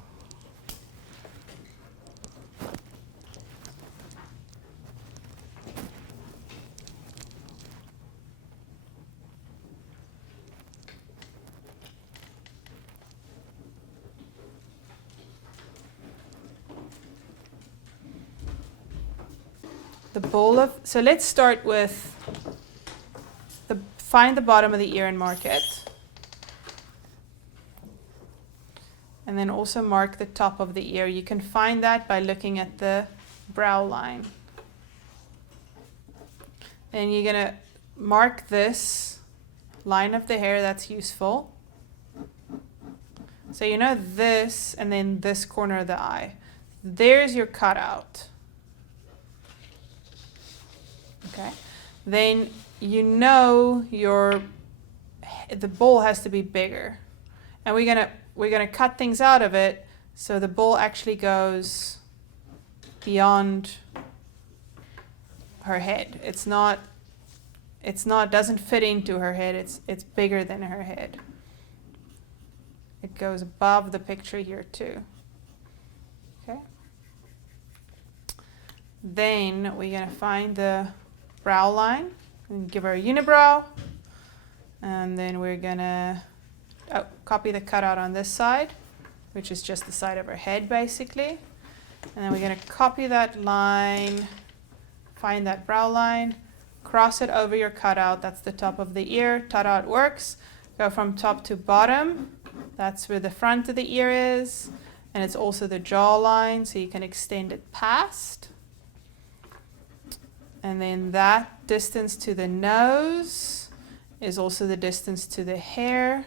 The bowl of, so let's start with find the bottom of the ear and mark it. And then also mark the top of the ear. You can find that by looking at the brow line. And you're gonna mark this line of the hair that's useful. So you know this, and then this corner of the eye. There's your cutout. Okay. Then you know the bowl has to be bigger, and we're gonna cut things out of it so the bowl actually goes beyond her head. Doesn't fit into her head. It's bigger than her head. It goes above the picture here too. Okay. Then we're gonna find the brow line and give her a unibrow. And then we're gonna copy the cutout on this side, which is just the side of her head basically. And then we're gonna copy that line, find that brow line, cross it over your cutout. That's the top of the ear. Cutout works. Go from top to bottom. That's where the front of the ear is. And it's also the jawline, so you can extend it past. And then that distance to the nose is also the distance to the hair.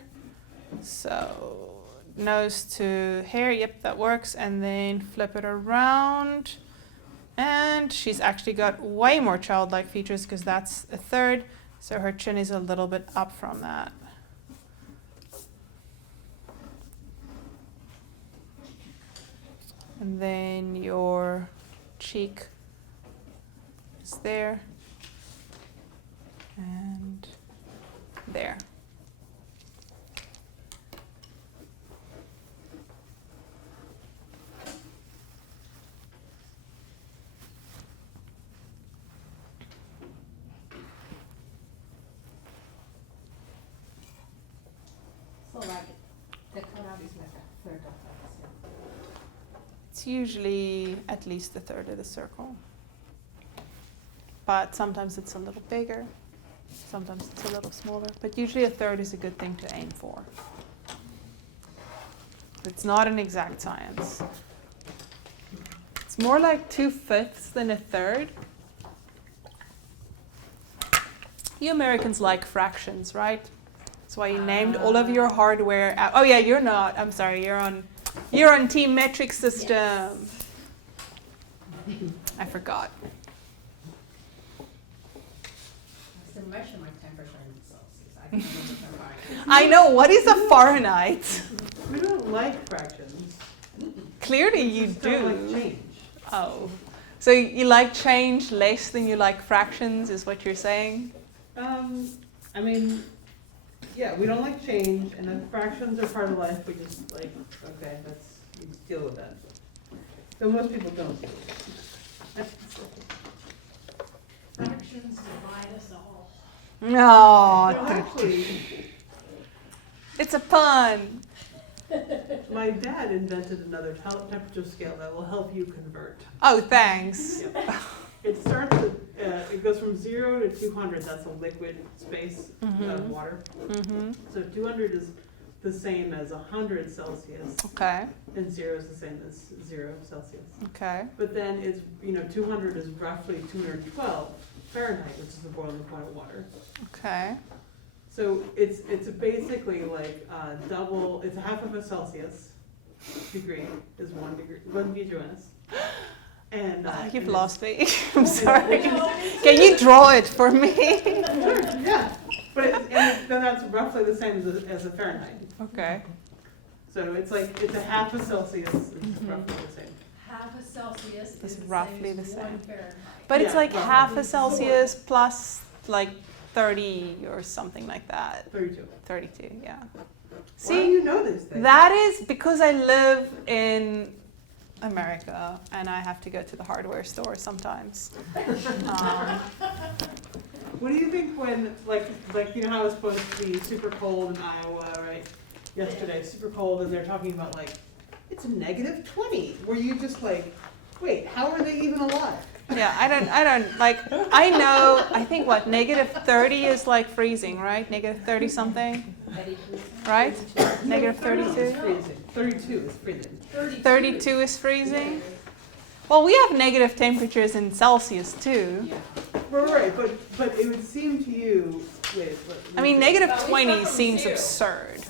So nose to hair, yep, that works. And then flip it around. And she's actually got way more childlike features because that's a third. So her chin is a little bit up from that. And then your cheek is there and there. So like the cutout is like a third of that. It's usually at least a third of the circle. But sometimes it's a little bigger, sometimes it's a little smaller. But usually a third is a good thing to aim for. It's not an exact science. It's more like 2/5 than a third. You Americans like fractions, right? That's why you named all of your hardware. Oh yeah, you're not. I'm sorry. You're on team metric system. I forgot. I still measure my temperature in Celsius. I can't remember Fahrenheit. I know. What is a Fahrenheit? We don't like fractions. Clearly We you just don't do. like change. Oh. So you like change less than you like fractions, is what you're saying? I mean, yeah, we don't like change, and if fractions are part of life, we just like, okay, you deal with that. So most people don't deal with that. Fractions divide us all. No. Well, actually, It's a pun. my dad invented another temperature scale that will help you convert. Oh, thanks. It starts at, it goes from 0 to 200, that's a liquid space of water. Mm-hmm. So 200 is the same as 100 Celsius, Okay. and 0 is the same as 0 Celsius. Okay. But then it's, 200 is roughly 212 Fahrenheit, which is the boiling point of water. Okay. So it's basically like double, it's half of a Celsius degree is 1 degree, 1 Jonas. And You've and lost me. I'm sorry. Can you draw it for me? Sure, yeah. But then that's roughly the same as a Fahrenheit. Okay. So it's a half a Celsius, it's Mhm. roughly the same. Half a Celsius It's is roughly the the same as same. 1 Fahrenheit. But it's Yeah, like roughly. half a Celsius plus like 30 or something like that. 32. 32, yeah. Why do See, you know this thing? that is because I live in America and I have to go to the hardware store sometimes. What do you think when, like how it was supposed to be super cold in Iowa, right? Yesterday, super cold, and they're talking about it's a negative 20. Were you just wait, how are they even alive? Yeah, I don't, I think what, negative 30 is like freezing, right? Negative 30 something, right? Negative 32? It's freezing. 32 is freezing. 32 is freezing? Well, we have negative temperatures in Celsius too. right, but it would seem to you, I mean, negative Well, we 20 start from seems 0. absurd.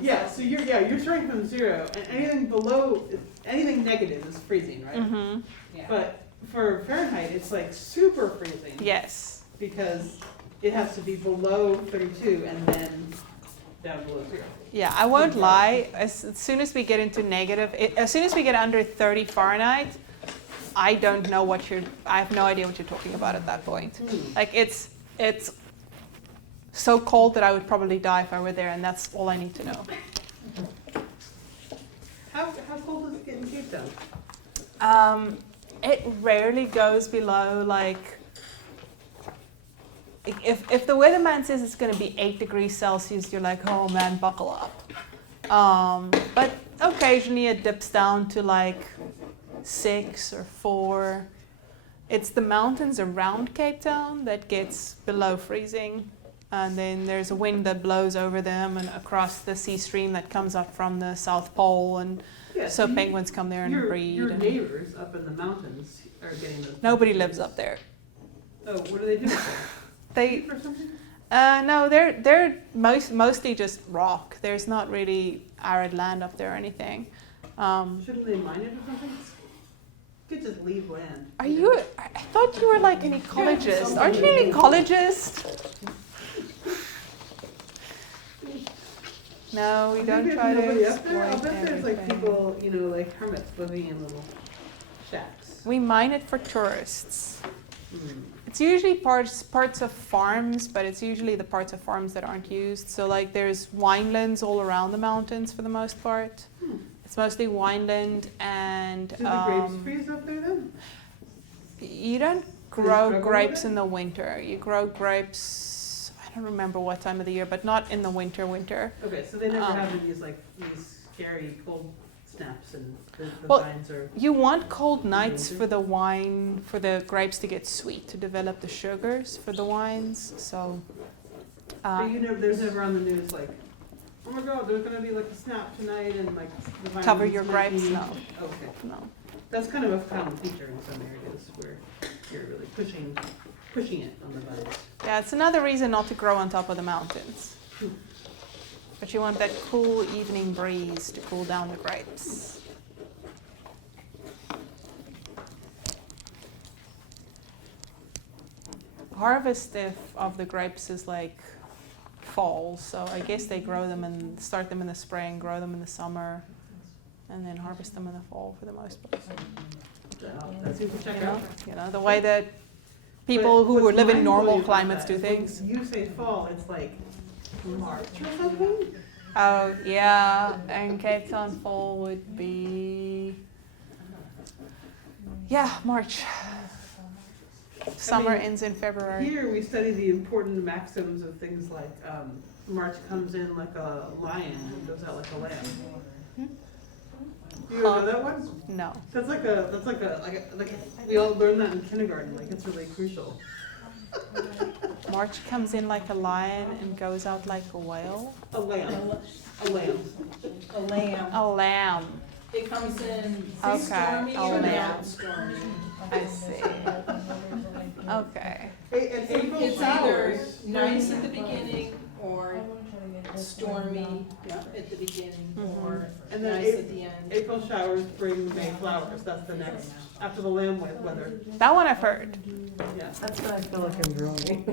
Yeah, so you're starting from 0, and anything below, anything negative is freezing, right? Mm-hmm. Yeah. But for Fahrenheit, it's like super freezing. Yes. Because it has to be below 32 and then down below 0. Yeah, I won't lie. As soon as we get into negative, as soon as we get under 30 Fahrenheit, I don't know I have no idea what you're talking about at that point. Like it's so cold that I would probably die if I were there, and that's all I need to know. How cold does it get in Cape Town? It rarely goes below like, if the weatherman says it's going to be 8 degrees Celsius, you're like, oh man, buckle up. But occasionally it dips down to like 6 or 4. It's the mountains around Cape Town that gets below freezing. And then there's a wind that blows over them and across the sea stream that comes up from the South Pole. And Yeah, so you- penguins come there and breed. Your And neighbors up in the mountains are getting those. nobody lives up there. Oh, what do they do? They Sheep or something? no, they're mostly just rock. There's not really arid land up there or anything. Shouldn't they mine it or something? You could just leave land. Are you? I thought you were like an ecologist. Aren't you an ecologist? No, we I don't think try there's to nobody up there. I'll exploit bet there's like everything. people, like hermits living in little shacks. We mine it for tourists. Hmm. It's usually parts of farms, but it's usually the parts of farms that aren't used. So like there's winelands all around the mountains for the most part. Hmm. It's mostly wineland and Do the grapes freeze up there then? you don't they grow struggle grapes with it? in the winter. You grow grapes, I don't remember what time of the year, but not in the winter. Okay, so they never Um, have these scary cold snaps and the Well, vines are. You want cold nights winter? for the grapes to get sweet, to develop the sugars for the wines. So, But there's never on the news like, oh my God, there's gonna be like a snap tonight and like the vines cover your might grapes? be-" No, Okay, no. that's kind of a common feature in some areas where you're really pushing it on the vines. Yeah, it's another reason not to grow on top of the mountains. But you want that cool evening breeze to cool down the grapes. Harvest of the grapes is like fall, so I guess they grow them and start them in the spring, grow them in the summer, and then harvest them in the fall for the most part. That's easy to check You know, out. the way that people But who what's live in mind-blowing normal about climates that do is when things. You say fall, it's like March or something? Oh, yeah, and Cape Town fall would be, yeah, March. Summer mean, ends in February. Here we study the important maxims of things like March comes in like a lion and goes out like a lamb. You know that one? No. That's like we all learned that in kindergarten. Like it's really crucial. March comes in like a lion and goes out like a whale. A lamb. A lamb. A lamb. A lamb. It comes in Okay, stormy a or lamb. not stormy. I see. Okay. And April It's either showers. nice at the beginning or stormy Yeah. at the beginning Mhm. or And then nice at the end. April showers bring May flowers. That's the next after the lamb weather. That one I've heard. Yeah. That's what I feel like I'm growing.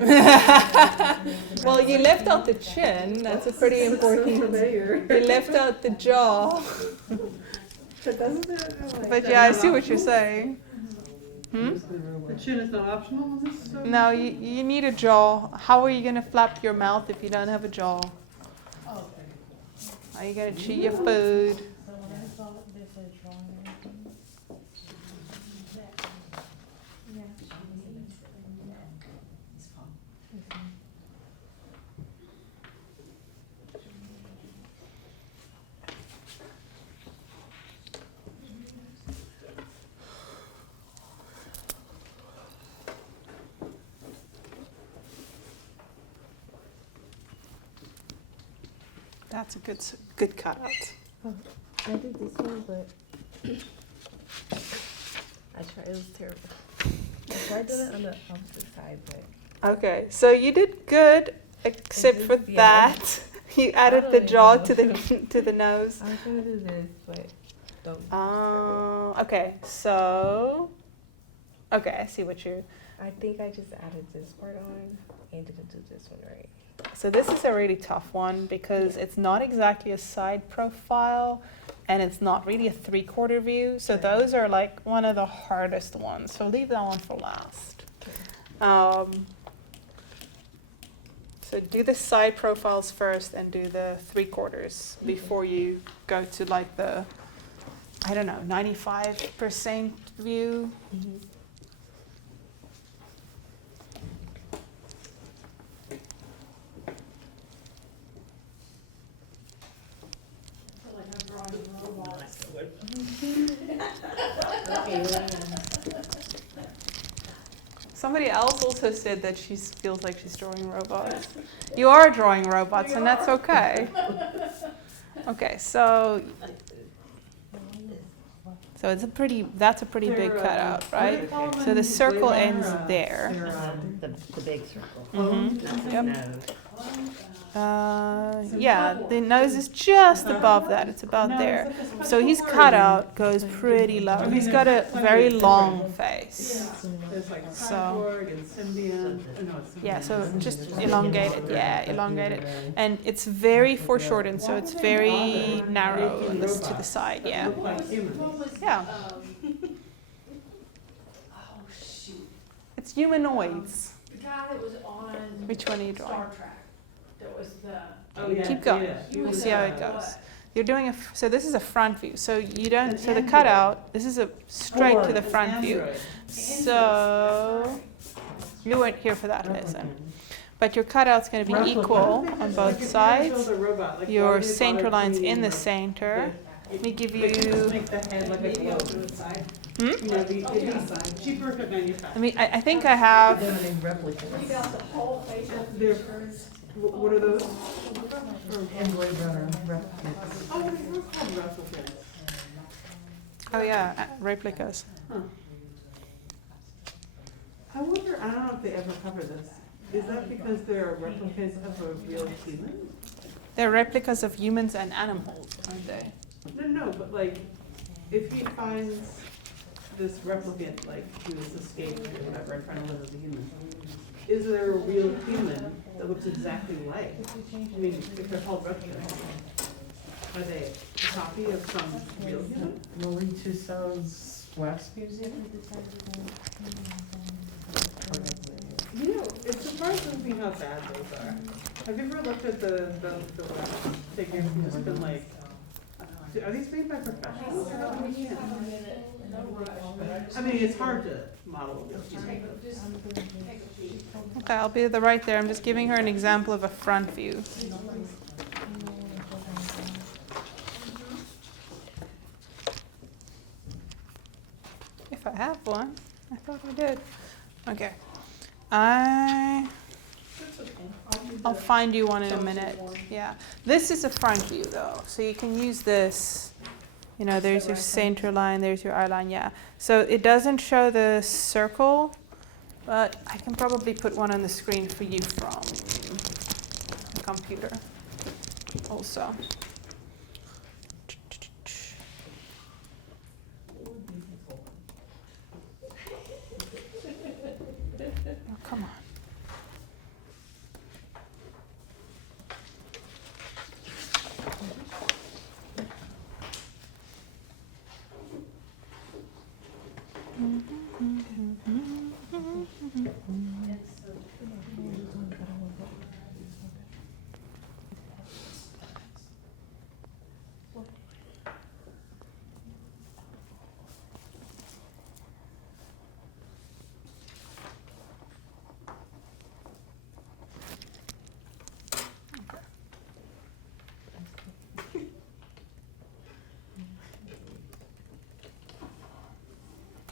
Well, you left out the chin. That's a pretty important. familiar. You left out the jaw. But doesn't it? Like, But yeah, I see what you're saying. Hmm? The chin is not optional in this. No, you need a jaw. How are you going to flap your mouth if you don't have a jaw? How are you going to chew your food? That's a good cutout. I did this one, but I tried. It was terrible. I did it on the opposite side, but Okay, so you did good, except for Yeah. that. You added the don't jaw even to the know. to the nose. I was trying to do this, but don't. Okay, so okay, I see what you. I think I just added this part on and didn't do this one right. So this is a really tough one because it's not exactly a side profile, and it's not really a 3/4 view. So Right. those are like one of the hardest ones. So leave that one for last. So do the side profiles first and do the 3/4 before you go to like the, I don't know, 95% view. Mm-hmm. Somebody else also said that she feels like she's drawing robots. You are drawing robots, and that's okay. Okay, so it's that's a pretty big They're, cutout, what do they right? call them So the in circle Blade ends Runner? there. They're, The big circle. Mhm. Not the Yep. nose. Yeah, the nose is just above that. It's about No, there. it's like a So his special cutout goes pretty low. I mean, He's got a there's plenty very of long different- face. There's like So- cyborg and symbiont. No, it's Yeah, so symbiont. just elongate it. Yeah, elongate it. And it's very foreshortened, so it's very narrow on this to the side. Yeah. Look like humans. Yeah. Oh, shoot. It's humanoids. The guy that was on Which one are you drawing? Star Trek, that was the. Oh, yeah, Keep going. yeah. We'll see how it goes. You're doing so this is a front view. So you don't, so the cutout, this is a straight to the An front view. android. So you weren't here for that lesson. But your cutout's going to be equal on Like both if you sides. build a robot, like, why Your would they center bother line's in cleaning the the- center. Let me give They could just you, make the head like a globe. Hmm? You know, it'd be cheaper to manufacture. I think I have, What about the whole face of They're- the What are those? And Blade Runner replicas. Oh, we're called replicants. oh yeah, replicas. I wonder, I don't know if they ever cover this. Is that because they're replicas of a real human? They're replicas of humans and animals, aren't they? No, but like, if he finds this replicant, like he was escaped or whatever, and trying to live as a human, is there a real human that looks exactly like? I mean, if they're called replicants, are they a copy of some real human? Marie Tussauds Wax Museum? You know, it surprises me how bad those are. Have you ever looked at the wax figures and just been like, are these made by professionals? I mean, it's hard to model. Okay, I'll be the right there. I'm just giving her an example of a front view. If I have one. I thought I did. Okay. I'll find you one in a minute. Yeah. This is a front view though. So you can use this. You know, there's your center line, there's your eye line, yeah. So it doesn't show the circle, but I can probably put one on the screen for you from the computer also. Oh, come on.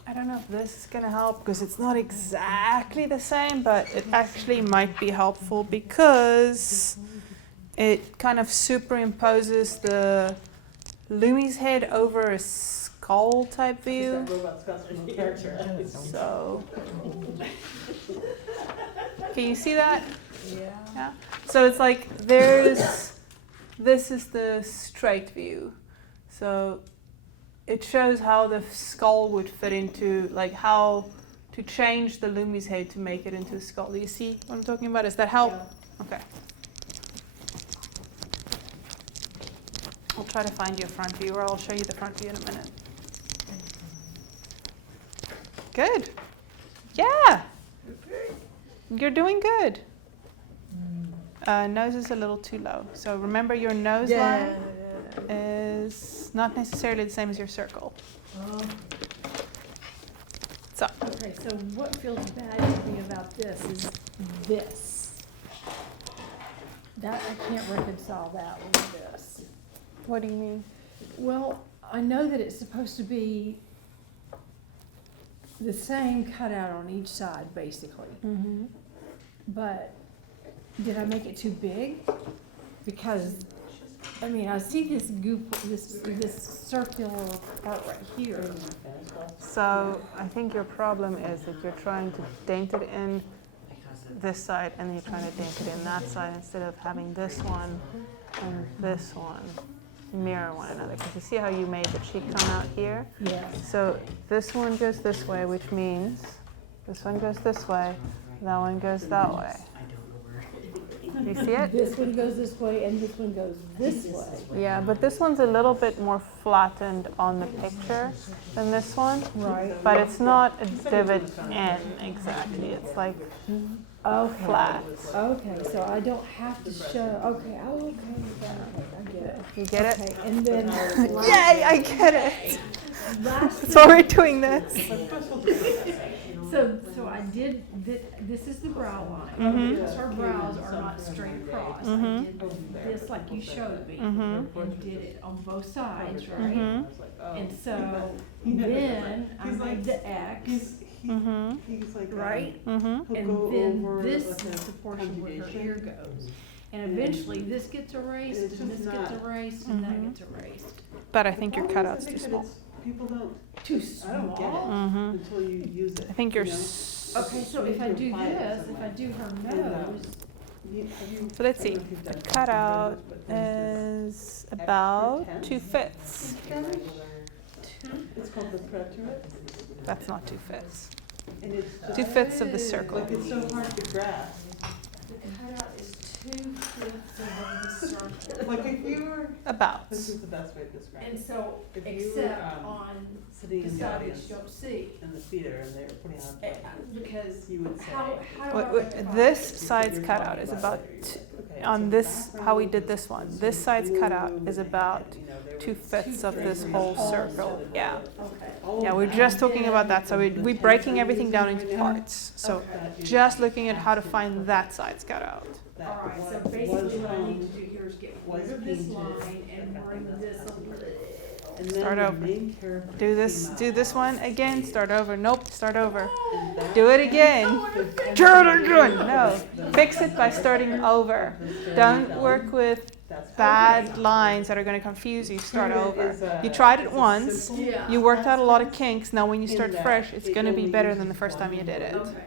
I don't know if this is going to help because it's not exactly the same, but it actually might be helpful because it kind of superimposes the Lumi's head over a skull type view. That robot Scott's from the character. So, can you see that? Yeah. Yeah. So it's like this is the straight view. So it shows how the skull would fit into, like how to change the Lumi's head to make it into a skull. Do you see what I'm talking about? Is that how? Okay. I'll try to find you a front view, or I'll show you the front view in a minute. Good. Yeah. You're doing good. Nose is a little too low. So remember, your nose line is not necessarily the same as your circle. So Okay, so what feels bad to me about this is this. That, I can't reconcile that with this. what do you mean? Well, I know that it's supposed to be the same cutout on each side, basically. Mm-hmm. But did I make it too big? Because, I mean, I see this goop, this circular part right here. So I think your problem is that you're trying to dent it in this side, and then you're trying to dent it in that side instead of having this one and this one mirror one another. Because you see how you made the cheek come out here? Yes. So this one goes this way, which means this one goes this way, that one goes that way. Do you see it? This one goes this way and this one goes this way. Yeah, but this one's a little bit more flattened on the picture than this one. Right. But it's not a divot in exactly. It's like Okay. flat. Okay, so I don't have to show, okay, I'm okay with that. I get it. You get it? Okay, and then Yay, I get it! last That's why we're doing this. So I did, this is the brow line. Mhm. Because her brows are not straight across. I Mhm. did this like you showed me. Mhm. And did it on both sides, right? Mhm. And so then I He's like- made the X, Mhm. He's like, Mhm. he'll and go then over this like is the portion where her conjugation. ear goes. And eventually this gets erased, It's and just this gets not- erased, and that Mhm. gets erased. But I think your The problem is, cutout's I too think that small. it's- People don't, Too I don't get it small? Mhm. until you use it. I think your you know? Okay, so if I do this, if I do her nose, So let's see. The cutout is about 2/5. It's called the preterite, That's not 2/5. and it's just, 2/5 of the circle. like, it's so hard to grasp. the cutout is 2/5 of the circle. Like if you were, About. this is the best way to describe And it, so, If you were, except on sitting the in the side that audience you don't see. in the theater and they were putting on, Eh, Because you would say. how do I rectify This it? side's cutout is about, Okay, on so this, background how we did this one, this side's cutout is and about you know, they were 2/5 of this whole circle. Yeah. Okay. all Yeah, of we're that. just talking about that. So we're breaking everything down into parts. So Okay. just looking at how to find that side's cutout. That All right, so was- basically was, what I need to do here is get was rid of this painted. line and bring this a little. And Start then over. the main character Do this, came do out, this one again, start over. Nope, start over. and that- Do it again. Jordan, No, fix it by starting over. Don't work with bad lines that are going to confuse you. Start over. You tried it once. Yeah. You worked out a lot of kinks. Now when you start fresh, it's going to be better than the first time you did it. Okay.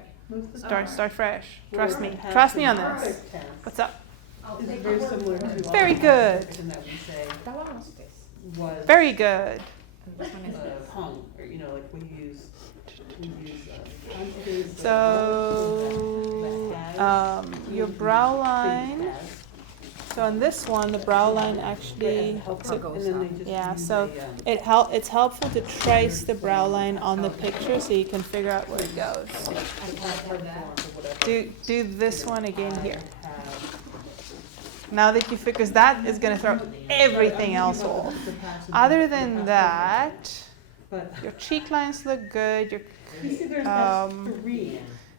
Start fresh. Trust me. Trust me on this. What's up? I'll Is take very your word similar for it. to. Very our good. fiction that we say was. Very good. Hung, or you know, like we use conjugated. So, your brow line. So on this one, the brow line actually, yeah, so it's helpful to trace the brow line on the picture so you can figure out where it goes. Do this one again here. Now that you because that is going to throw everything else off. Other than that, your cheek lines look good. Your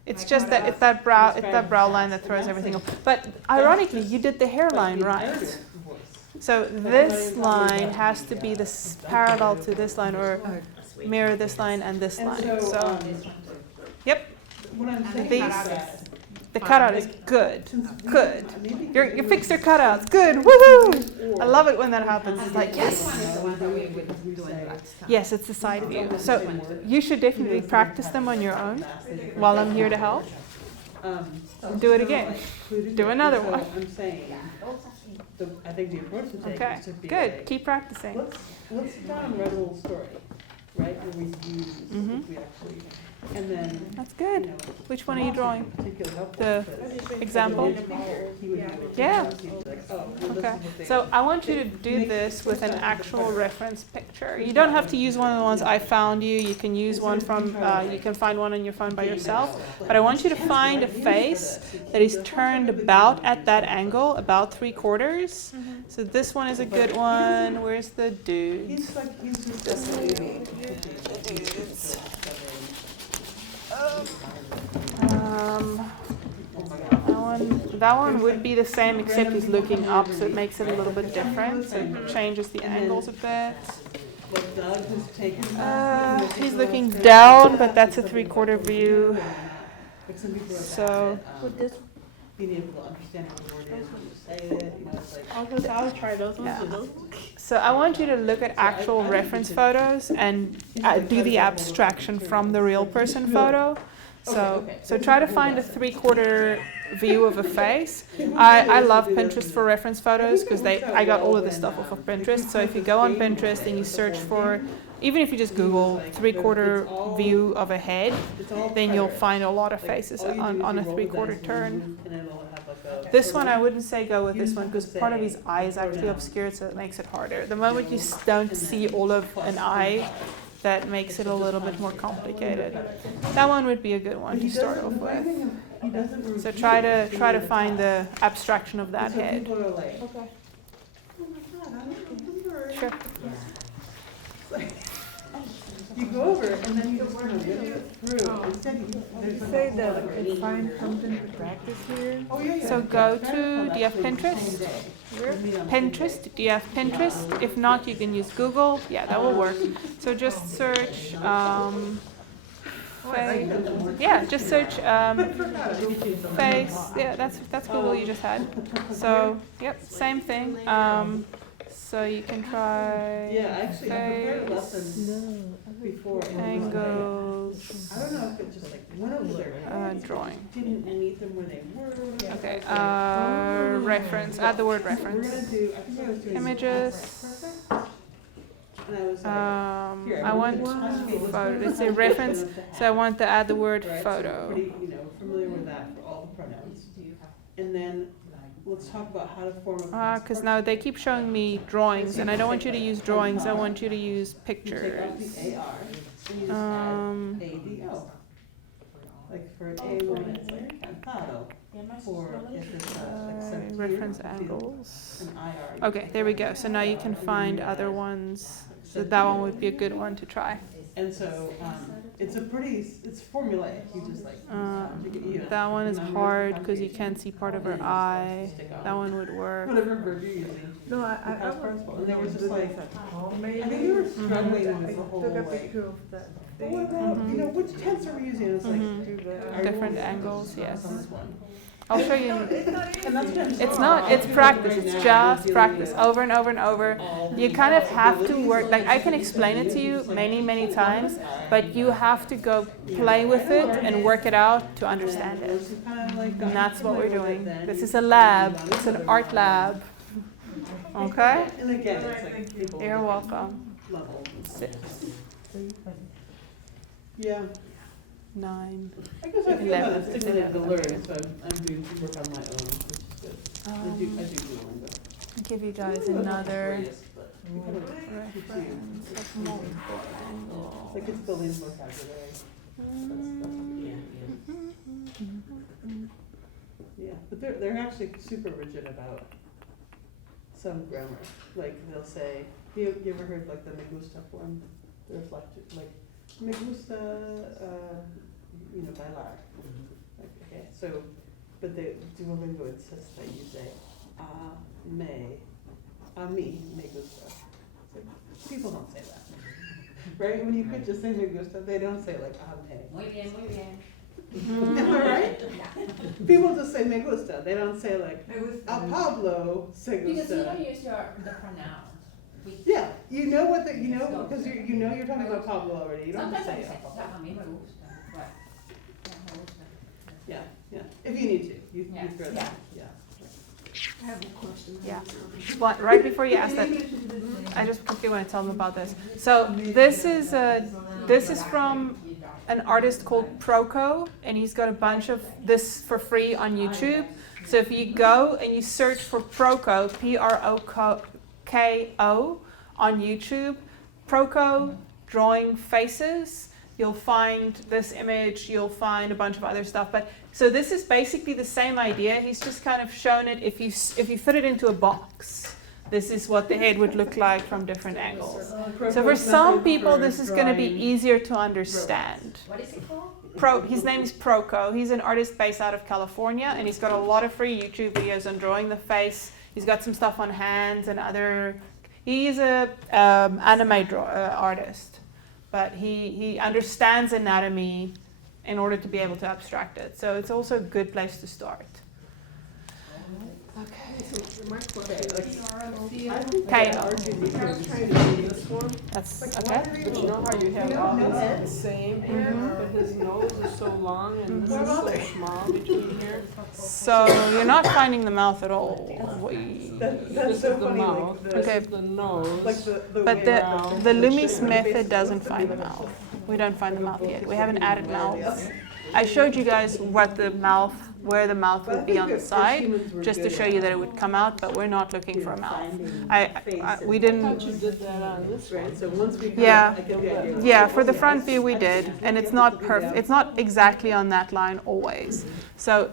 it's just that it's that brow line that throws everything off. But ironically, you did the hairline right. So this line has to be this parallel to this line or mirror this line and this line. So, yep. What I'm saying These- is that The cutout is good. Since we- Good. maybe- You fixed your cutouts. Good. Woohoo! I love it when that happens. It's like, yes. The one that we would do in last time. Yes, it's the side view. So you should definitely practice them on your own while I'm here to help. Do it again. Do another one. I'm saying, I think the approach to take Okay, is to be good. like, Keep practicing. let's sit down and write a little story, right? Where we use, Mhm. we actually, and then, That's you good. know. Which one are you drawing? Particularly helpful The because example? as an educator, he would be able to Yeah. tell us, he'd be like, oh, well, this Okay. is what they- So I want you to do this with an actual reference picture. You don't have to use one of the ones I found you. You can use one from, you can find one on your phone by yourself. But I want you to find a face that is turned about at that angle, about 3/4. So this one is a good one. Where's the dude? He's like, he's just definitely. That one would be the same except he's looking up, so it makes it a little bit different. So it changes the angles a bit. Like Doug has taken. He's looking down, but that's a 3/4 view. Like some people are So- bad at, being able to understand what the word is when you say it, you know, it's like. I'll try those Yeah. ones. So I want you to look at actual reference photos and do the abstraction from the real person photo. So try to find a 3/4 view of a face. I love Pinterest for reference photos because I got all of this stuff off of Pinterest. So if you go on Pinterest and you search for, even if you just Google 3/4 view of a head, then you'll find a lot of faces on a 3/4 turn. This one I wouldn't say go with this one because part of his eye is actually obscured, so it makes it harder. The moment you don't see all of an eye, that makes it a little bit more complicated. That one would be a good one to start off with. So try to find the abstraction of that head. People are like, oh my God, I don't remember. Sure. You go over and then you just kind of whip it through. Instead you Say that I could find something to practice here. Oh, yeah, yeah. So go to, do you have Pinterest? Pinterest, do you have Pinterest? If not, you can use Google. Yeah, that will work. So just search, yeah, just search face. Yeah, that's Google you just had. So, yep, same thing. So you can try Yeah, actually, I prepared a face, lesson before. angles, I don't know if it's just like went over there. drawing. Didn't meet them where they were. Okay, reference, add the word We're gonna reference. do, I think I was doing. Images. And I was like, I want photo, it's a reference, so I want to add the word right, so photo. pretty, you know, familiar with that for all the pronouns. And then let's talk about how to form a. Because now they keep showing me drawings, and I don't want you to use drawings, I want you to use You take out pictures. the AR and you just add ADO. Like for A1, it's like cantado. For if it's like Reference sentido, angles. an IR. Okay, there we go. So now you can find other ones. So that one would be a good one to try. And so, it's a pretty, it's formulaic, you just like. you know, That one is numbers, hard because you punctuation, can't see part of and her then you eye. just stick on That one would work. Whatever verb you're using. No, I Past participle, and they were just do like, this at home maybe. I think they were struggling I with the whole took a like, picture of that but what thing. about, you know, which tense are we using? It's like, Mhm. Do that. are you Different only angles, focused yes. on this one? I'll show you. And that's what I'm saying. It's not, it's practice, it's just practice, over and over and over. You kind of have to work, like I can explain it to you many, many times, but you have to go play with it and work it out to understand it. And that's what we're doing. This is a lab, it's an art lab. Okay? And again, it's like people. You're welcome. Level. 6, Yeah. 9. I guess I feel 11. that it's stimulated to learn, so I'm doing some work on my own, which is good. I do Duolingo. Give you guys another Greatest, but you kind of- reference of multiple angles. Like it's building vocabulary. Yeah, but they're actually super rigid about some grammar. Like they'll say, you ever heard like the me gusta form? The reflective, like me gusta, bailar. Like, okay, so, but the Duolingo insists that you say a mí me gusta. So people don't say that, right? When you could just say me gusta, they don't say like a me. Muy bien, muy bien. Am I right? People just say me gusta. They don't say like a Pablo se Because you gusta. don't use the pronoun. We- Yeah, you know what the, you know, because you know you're talking about Pablo already. You don't have Sometimes to I say say, it. a mí me gusta, but, yeah, me gusta. Yeah, yeah. If you need to, you Yeah, throw yeah. that. Yeah. I have a question. Yeah. But right before you ask that, I just quickly want to tell them about this. So this is from an artist called Proco, and he's got a bunch of this for free on YouTube. So if you go and you search for Proco, Proko, on YouTube, Proco drawing faces, you'll find this image, you'll find a bunch of other stuff. But so this is basically the same idea. He's just kind of shown it if you fit it into a box. This is what the head would look like from different angles. So for some people, this is going to be easier to understand. What is it called? His name is Proco. He's an artist based out of California, and he's got a lot of free YouTube videos on drawing the face. He's got some stuff on hands and other. He's a anime artist, but he understands anatomy in order to be able to abstract it. So it's also a good place to start. My question I think Okay. is trying to do this one, That's okay. but you know how you have all this the same here, but his nose is so long and this is so small between here. So you're not finding the mouth at all. That's This so is the funny. mouth, Like this Okay. is the nose. the But way the around Loomis chin. method doesn't find the mouth. We don't find the mouth yet. We haven't added mouths. I showed you guys where the mouth But I would be think on the if side, humans were just to good show at you that it would come out, but we're not looking for a mouth. finding I face we and- I didn't. thought you did that on this one. Right, so once we Yeah. I get the idea. Yeah, for the front view we did, and it's not perfect. It's not exactly on that line always. So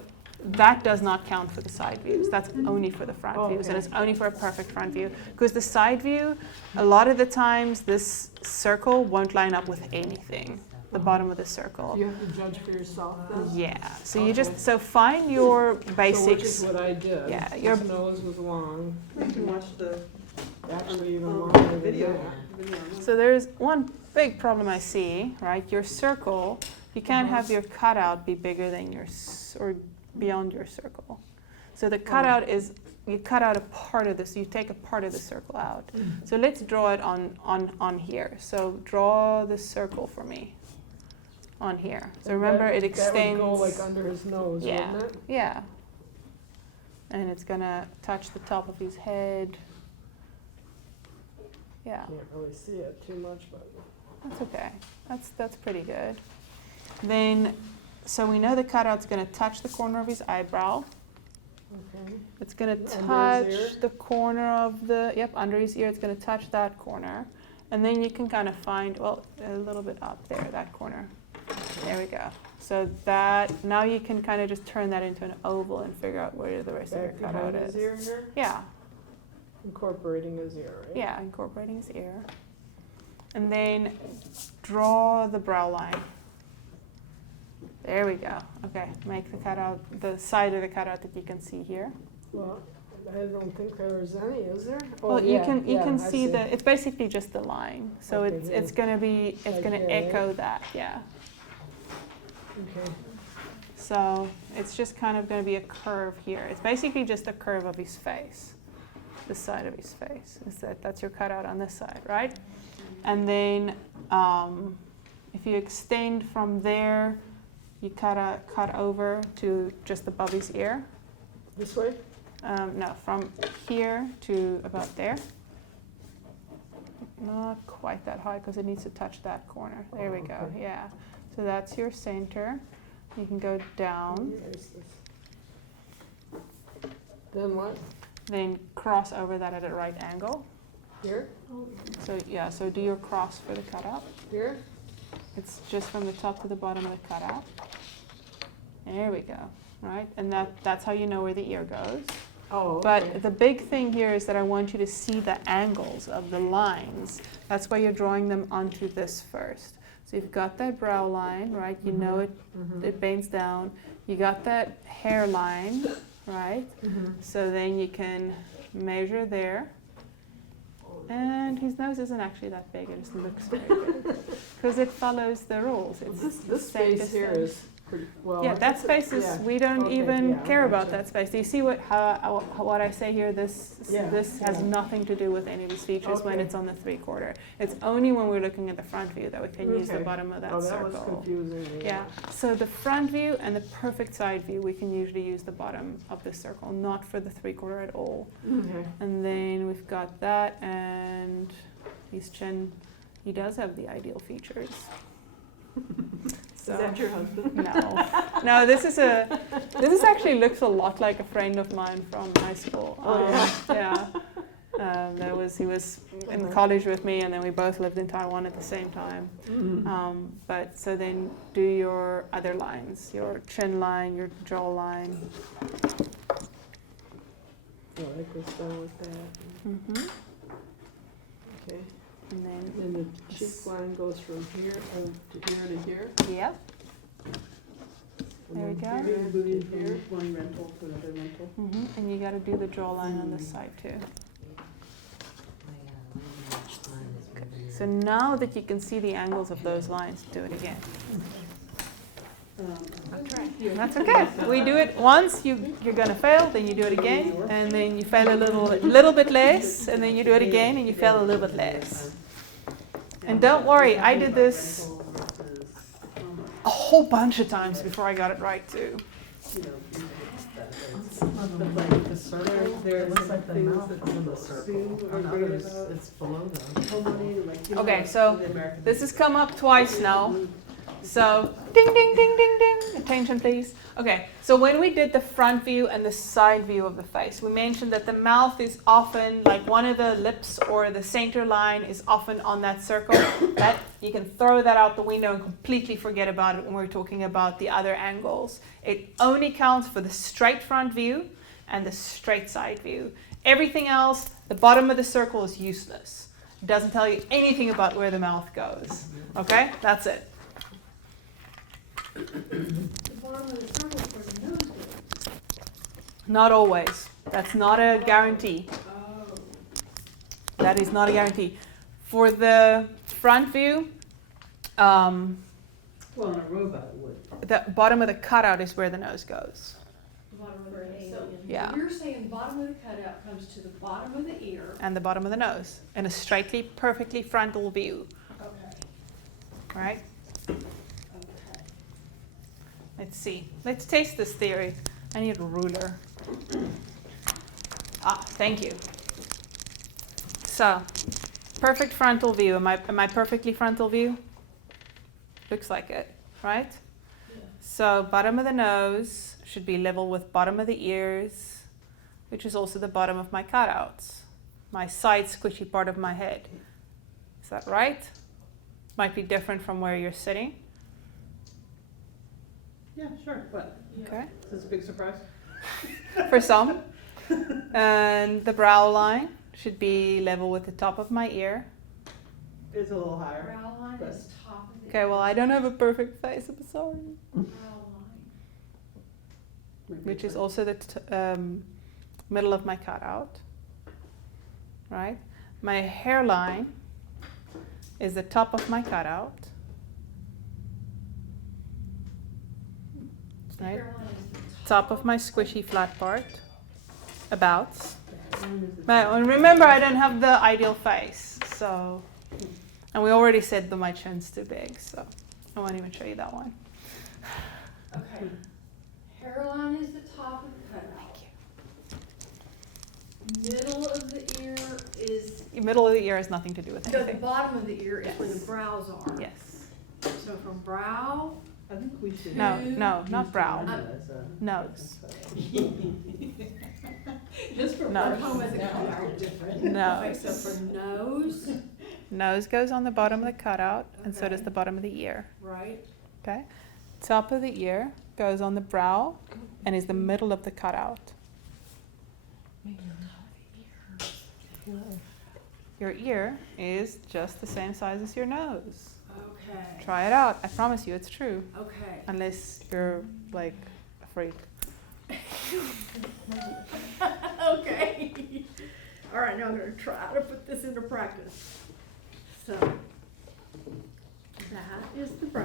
that does not count for the side views. That's only for the front views, and it's only for a perfect front view. Because the side view, a lot of the times, this circle won't line up with anything. The bottom of the circle. You have to judge for yourself then? Yeah. So you just find your So which is basics. what I did. Yeah, your- His nose was long, You can watch the actually even longer than video. that. So there's one big problem I see, right? Your circle, you can't have your cutout be bigger than or beyond your circle. So the cutout is, you cut out a part of this, you take a part of the circle out. So let's draw it on here. So draw the circle for me on here. So remember it extends. That would go like under his nose, Yeah. wouldn't it? Yeah. And it's gonna touch the top of his head. Yeah. Can't really see it too much, but. That's okay. That's pretty good. Then, so we know the cutout's going to touch the corner of his eyebrow. Okay. It's going to Under his touch ear? the corner of under his ear. It's going to touch that corner. And then you can kind of find, well, a little bit up there, that corner. There we go. So that, now you can kind of just turn that into an oval and figure out where the rest of your Back cutout behind his is. ear here? Yeah. Incorporating his ear, right? Yeah, incorporating his ear. And then draw the brow line. There we go. Okay, make the cutout, the side of the cutout that you can see here. Well, I don't think there's any, is there? Oh, Well, you yeah, can yeah, I see it's basically just the line. So Okay, it's gonna be Like gonna here, echo that, yeah. Okay. So it's just kind of gonna be a curve here. It's basically just a curve of his face, the side of his face. That's your cutout on this side, right? And then if you extend from there, you cut over to just above his ear. This way? No, from here to about there. Not quite that high because it needs to touch that corner. There we go, Okay. yeah. So that's your center. You can go down, Here's this. Then what? then cross over that at a right angle. Here? So yeah, so do your cross for the cutout. Here? It's just from the top to the bottom of the cutout. There we go, right? And that's how you know where the ear goes. Oh, okay. But the big thing here is that I want you to see the angles of the lines. That's why you're drawing them onto this first. So you've got that brow line, right? You know it bends down. You got that hairline, right? So then you can measure there. And his nose isn't actually that big, it just looks very big. Because it follows the rules. It's This the same space here distance. is pretty, well. Yeah, that space is, yeah. we don't Okay, even yeah, care about gotcha. that space. Do you see what I say here? This Yeah, has yeah. nothing to do with any of these features when Okay. it's on the 3/4. It's only when we're looking at the front view that we can use the Okay. bottom of that Oh, that was circle. confusing me. Yeah, so the front view and the perfect side view, we can usually use the bottom of the circle, not for the 3/4 at all. Okay. And then we've got that, and his chin, he does have the ideal features. Is that your husband? No, this is actually looks a lot like a friend of mine from high school. Oh, Yeah. He was in college with me, and then we both lived in Taiwan at the same time. Mm. But so then do your other lines, your chin line, your jaw line. So I could start with that. Mm-hmm. Okay. And then, Then the cheek line goes from here to here to here. yep. and There we then go. Maybe here we're moving to here. from one rental to another rental. Mm-hmm. And you got to do the jaw line on this side too. So now that you can see the angles of those lines, do it again. That's okay. We do it once, you're gonna fail, then you do it again, and then you fail a little bit less, and then you do it again, and you fail a little bit less. And don't worry, I did this a whole bunch of times before I got it right too. But like the circle, There- it looks like the things mouth that is in the circle. Sue On are great others, about it's below them. home money, like, you know, Okay, like so the American- This has come up twice now. So, ding, ding, ding, ding, ding. Attention, please. Okay, so when we did the front view and the side view of the face, we mentioned that the mouth is often, like one of the lips or the center line is often on that circle. That you can throw that out the window and completely forget about it when we're talking about the other angles. It only counts for the straight front view and the straight side view. Everything else, the bottom of the circle is useless. It doesn't tell you anything about where the mouth goes. Okay, that's it. The bottom of the circle is where the nose goes. Not always. That's not a guarantee. Oh. That is not a guarantee. For the front view, Well, in a robot it would. the bottom of the cutout is where the nose goes. The bottom of the ear. So Yeah. you're saying bottom of the cutout comes to the bottom of the ear. And the bottom of the nose in a straightly, perfectly frontal view. Okay. All right? Okay. Let's see. Let's test this theory. I need a ruler. Ah, thank you. So, perfect frontal view. Am I perfectly frontal view? Looks like it, right? Yeah. So, bottom of the nose should be level with bottom of the ears, which is also the bottom of my cutouts, my side squishy part of my head. Is that right? Might be different from where you're sitting. Yeah, sure, but Okay. is this a big surprise? For some. And the brow line should be level with the top of my ear. It's a little higher. Brow line But- is top of the Okay, well, I don't have a perfect face, I'm sorry. brow line. Which is also the middle of my cutout. Right? My hairline is the top of my cutout. Right? Hairline is the Top of my squishy flat part. About. Mine is the- But remember, I don't have the ideal face, so. And we already said that my chin's too big, so I won't even show you that one. Okay. Hairline is the top of the cutout. Middle of the ear is, The middle of the ear has nothing to do with no, the anything. bottom of the ear is where the Yes. brows are. Yes. So from brow, I think we should. No, Two. no, not use brow. Miranda as a- Nose. just for Nose. home as a color different. Nose. Okay, so for nose, Nose goes on the bottom of the cutout, and so does Okay. the bottom of the ear. right? Okay? Top of the ear goes on the brow and is the middle of the cutout. Your ear is just the same size as your nose. Okay. Try it out. I promise you it's true. Okay. Unless you're like a freak. Okay. All right, now I'm gonna try to put this into practice. So, that is the brow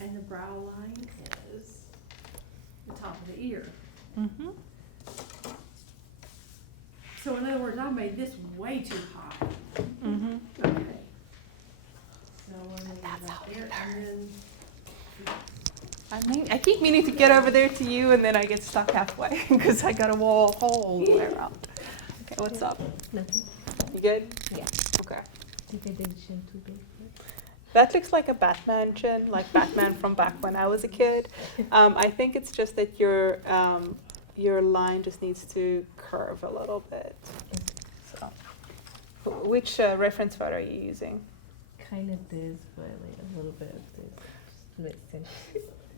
line. and the brow line is the top of the ear. Mm-hmm. So in other words, I made this way too high. Mm-hmm. Okay. So we're gonna go back there and then, I keep meaning to get over there to you, and then I get stuck halfway because I got a wall all the way around. Okay, what's up? Nothing. You good? Yeah. Okay. Did they do the chin too big? That looks like a Batman chin, like Batman from back when I was a kid. I think it's just that your line just needs to curve a little bit. So, which reference photo are you using? Kind of this, but like a little bit of this. Just mixed in.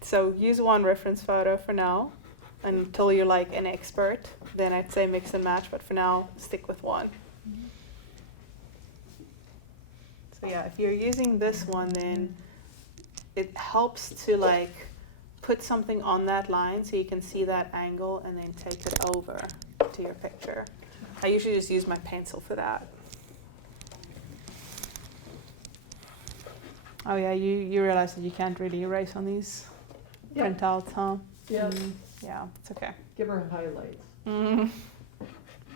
So use one reference photo for now, until you're like an expert. Then I'd say mix and match, but for now, stick with one. So yeah, if you're using this one, then it helps to like put something on that line so you can see that angle and then take it over to your picture. I usually just use my pencil for that. Oh yeah, you realize that you can't really erase on these Yeah. printouts, huh? Yeah, Yeah, it's okay. give her highlights. Mm.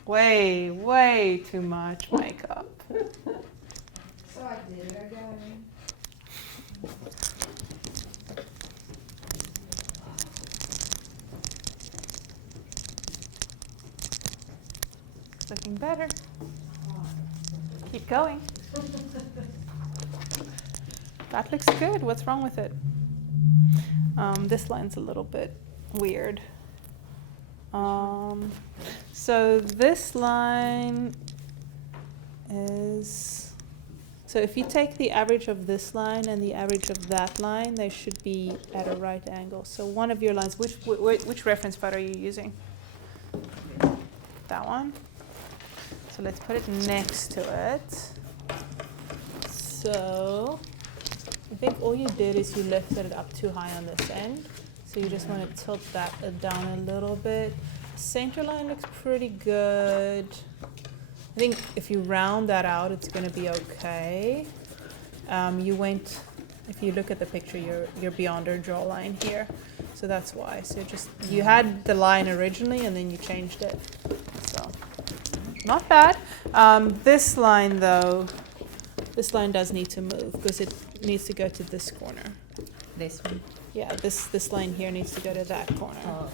Way too much makeup. So I did it again. It's looking better. Keep going. That looks good. What's wrong with it? This line's a little bit weird. So this line is, so if you take the average of this line and the average of that line, they should be at a right angle. So one of your lines, which reference photo are you using? That one. So let's put it next to it. So I think all you did is you lifted it up too high on this end. So you just want to tilt that down a little bit. Center line looks pretty good. I think if you round that out, it's going to be okay. If you look at the picture, you're beyond our jawline here. So that's why. So just, you had the line originally and then you changed it. So not bad. This line though, this line does need to move because it needs to go to this corner. This one. Yeah, this line here needs to go to that corner. Oh.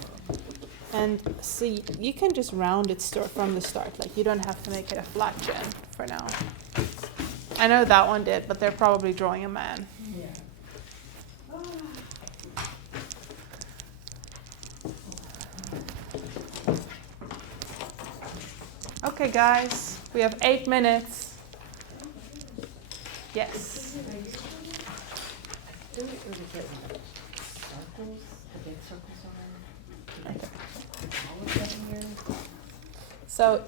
And see, you can just round it from the start. Like you don't have to make it a flat chin for now. I know that one did, but they're probably drawing a man. Yeah. Okay, guys, we have 8 minutes. Yes. Do we get circles? Again, circles on all of them here? So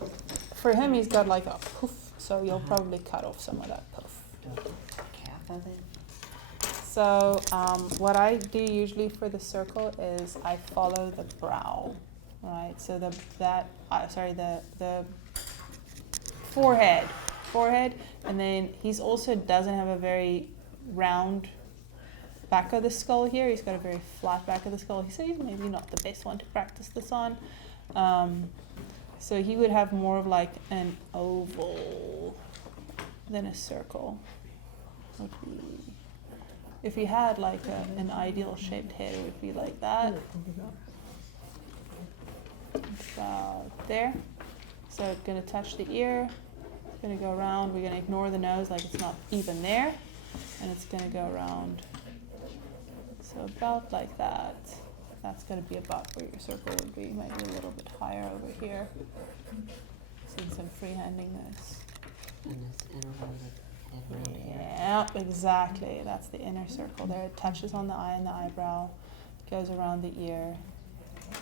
for him, he's got like a poof. So you'll probably cut off some of that poof. Half of it? So what I do usually for the circle is I follow the brow, right? So the forehead, and then he's also doesn't have a very round back of the skull here. He's got a very flat back of the skull. So he's maybe not the best one to practice this on. So he would have more of like an oval than a circle. Would be, if he had like an ideal shaped head, it would be like that. About there. So it's going to touch the ear. It's going to go around. We're going to ignore the nose like it's not even there. And it's going to go around. So about like that. That's going to be about where your circle would be. Maybe a little bit higher over here. Seeing some freehanding this. And this inner one, the head round here. Yep, exactly. That's the inner circle there. It touches on the eye and the eyebrow, goes around the ear,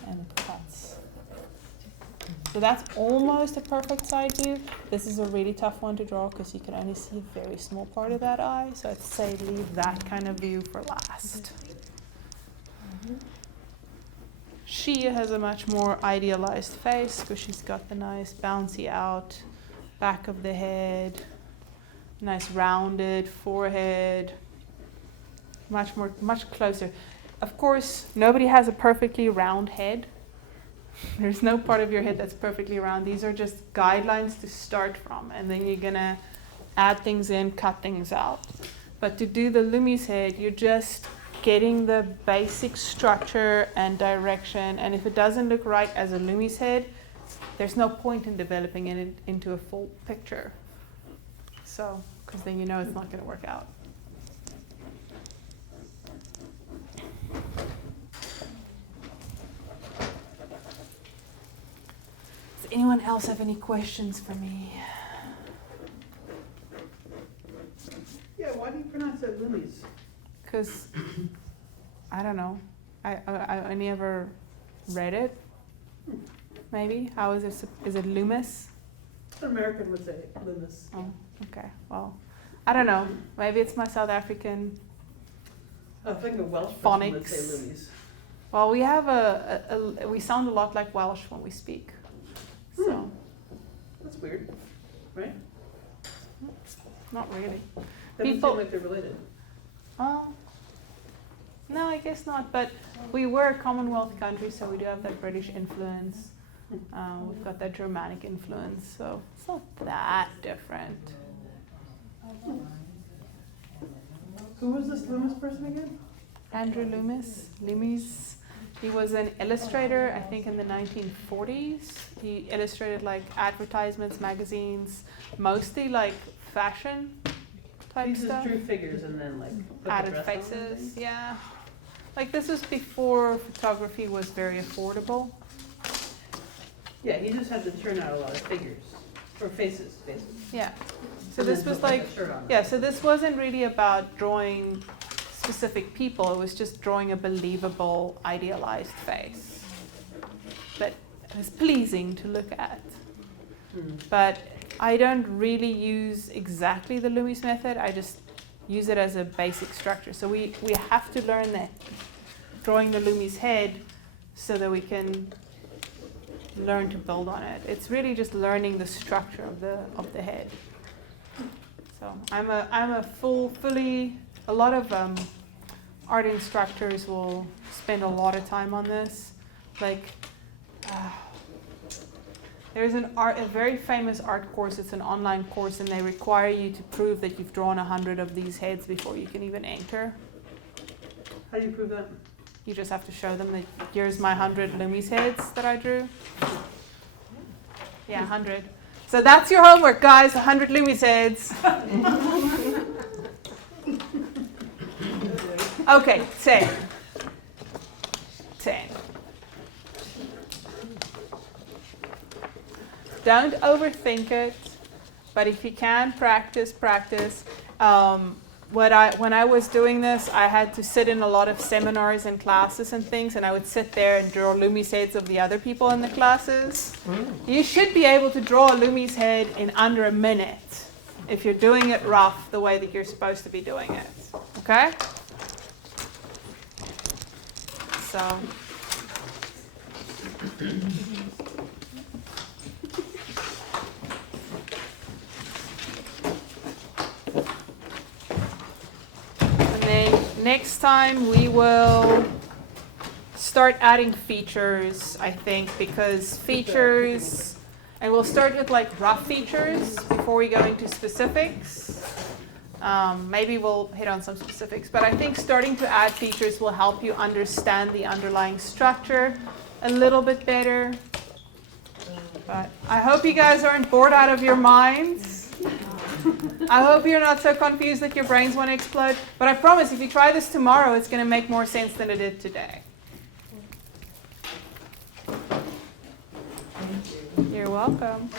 and cuts. So that's almost a perfect side view. This is a really tough one to draw because you can only see a very small part of that eye. So I'd say leave that kind of view for last. She has a much more idealized face because she's got the nice bouncy out back of the head, nice rounded forehead. much closer. Of course, nobody has a perfectly round head. There's no part of your head that's perfectly round. These are just guidelines to start from, and then you're gonna add things in, cut things out. But to do the Loomis head, you're just getting the basic structure and direction, and if it doesn't look right as a Loomis head, there's no point in developing it into a full picture. So, because then you know it's not gonna work out. Does anyone else have any questions for me? Yeah, why do you pronounce it Loomis? Because I don't know. I only ever read it. Maybe. How is it? Is it Loomis? An American would say Loomis. Oh, okay. Well, I don't know. Maybe it's my South African. I think a Welsh person would Phonics. say Loomis. Well, we have we sound a lot like Welsh when we speak. So, That's weird, right? not really. Doesn't People- seem like they're related. Oh, no, I guess not. But we were a Commonwealth country, so we do have that British influence. We've got that Germanic influence, so it's not that different. Who was this Loomis person again? Andrew Loomis. He was an illustrator, I think, in the 1940s. He illustrated like advertisements, magazines, mostly like fashion type He just stuff. drew figures and then like put the Added dress on and faces, things? yeah. Like this was before photography was very affordable. Yeah, he just had to turn out a lot of figures or faces. Yeah. So And this then was put, like, a shirt on. yeah, so this wasn't really about drawing specific people, it was just drawing a believable, idealized face. But it was pleasing to look at. But I don't really use exactly the Loomis method, I just use it as a basic structure. So we have to learn that drawing the Loomis head so that we can learn to build on it. It's really just learning the structure of the head. So I'm a a lot of art instructors will spend a lot of time on this. Like there's a very famous art course, it's an online course, and they require you to prove that you've drawn 100 of these heads before you can even enter. How do you prove that? You just have to show them that here's my 100 Loomis heads that I drew. Yeah, 100. So that's your homework, guys, 100 Loomis heads. Okay, 10. Don't overthink it, but if you can, practice. When I was doing this, I had to sit in a lot of seminars and classes and things, and I would sit there and draw Loomis heads of the other people in the classes. You should be able to draw a Loomis head in under a minute if you're doing it rough the way that you're supposed to be doing it. Okay? So. And then next time we will start adding features, I think, because features, and we'll start with like rough features before we go into specifics. Maybe we'll hit on some specifics, but I think starting to add features will help you understand the underlying structure a little bit better. But I hope you guys aren't bored out of your minds. I hope you're not so confused that your brains want to explode. But I promise, if you try this tomorrow, it's going to make more sense than it did today. You're welcome.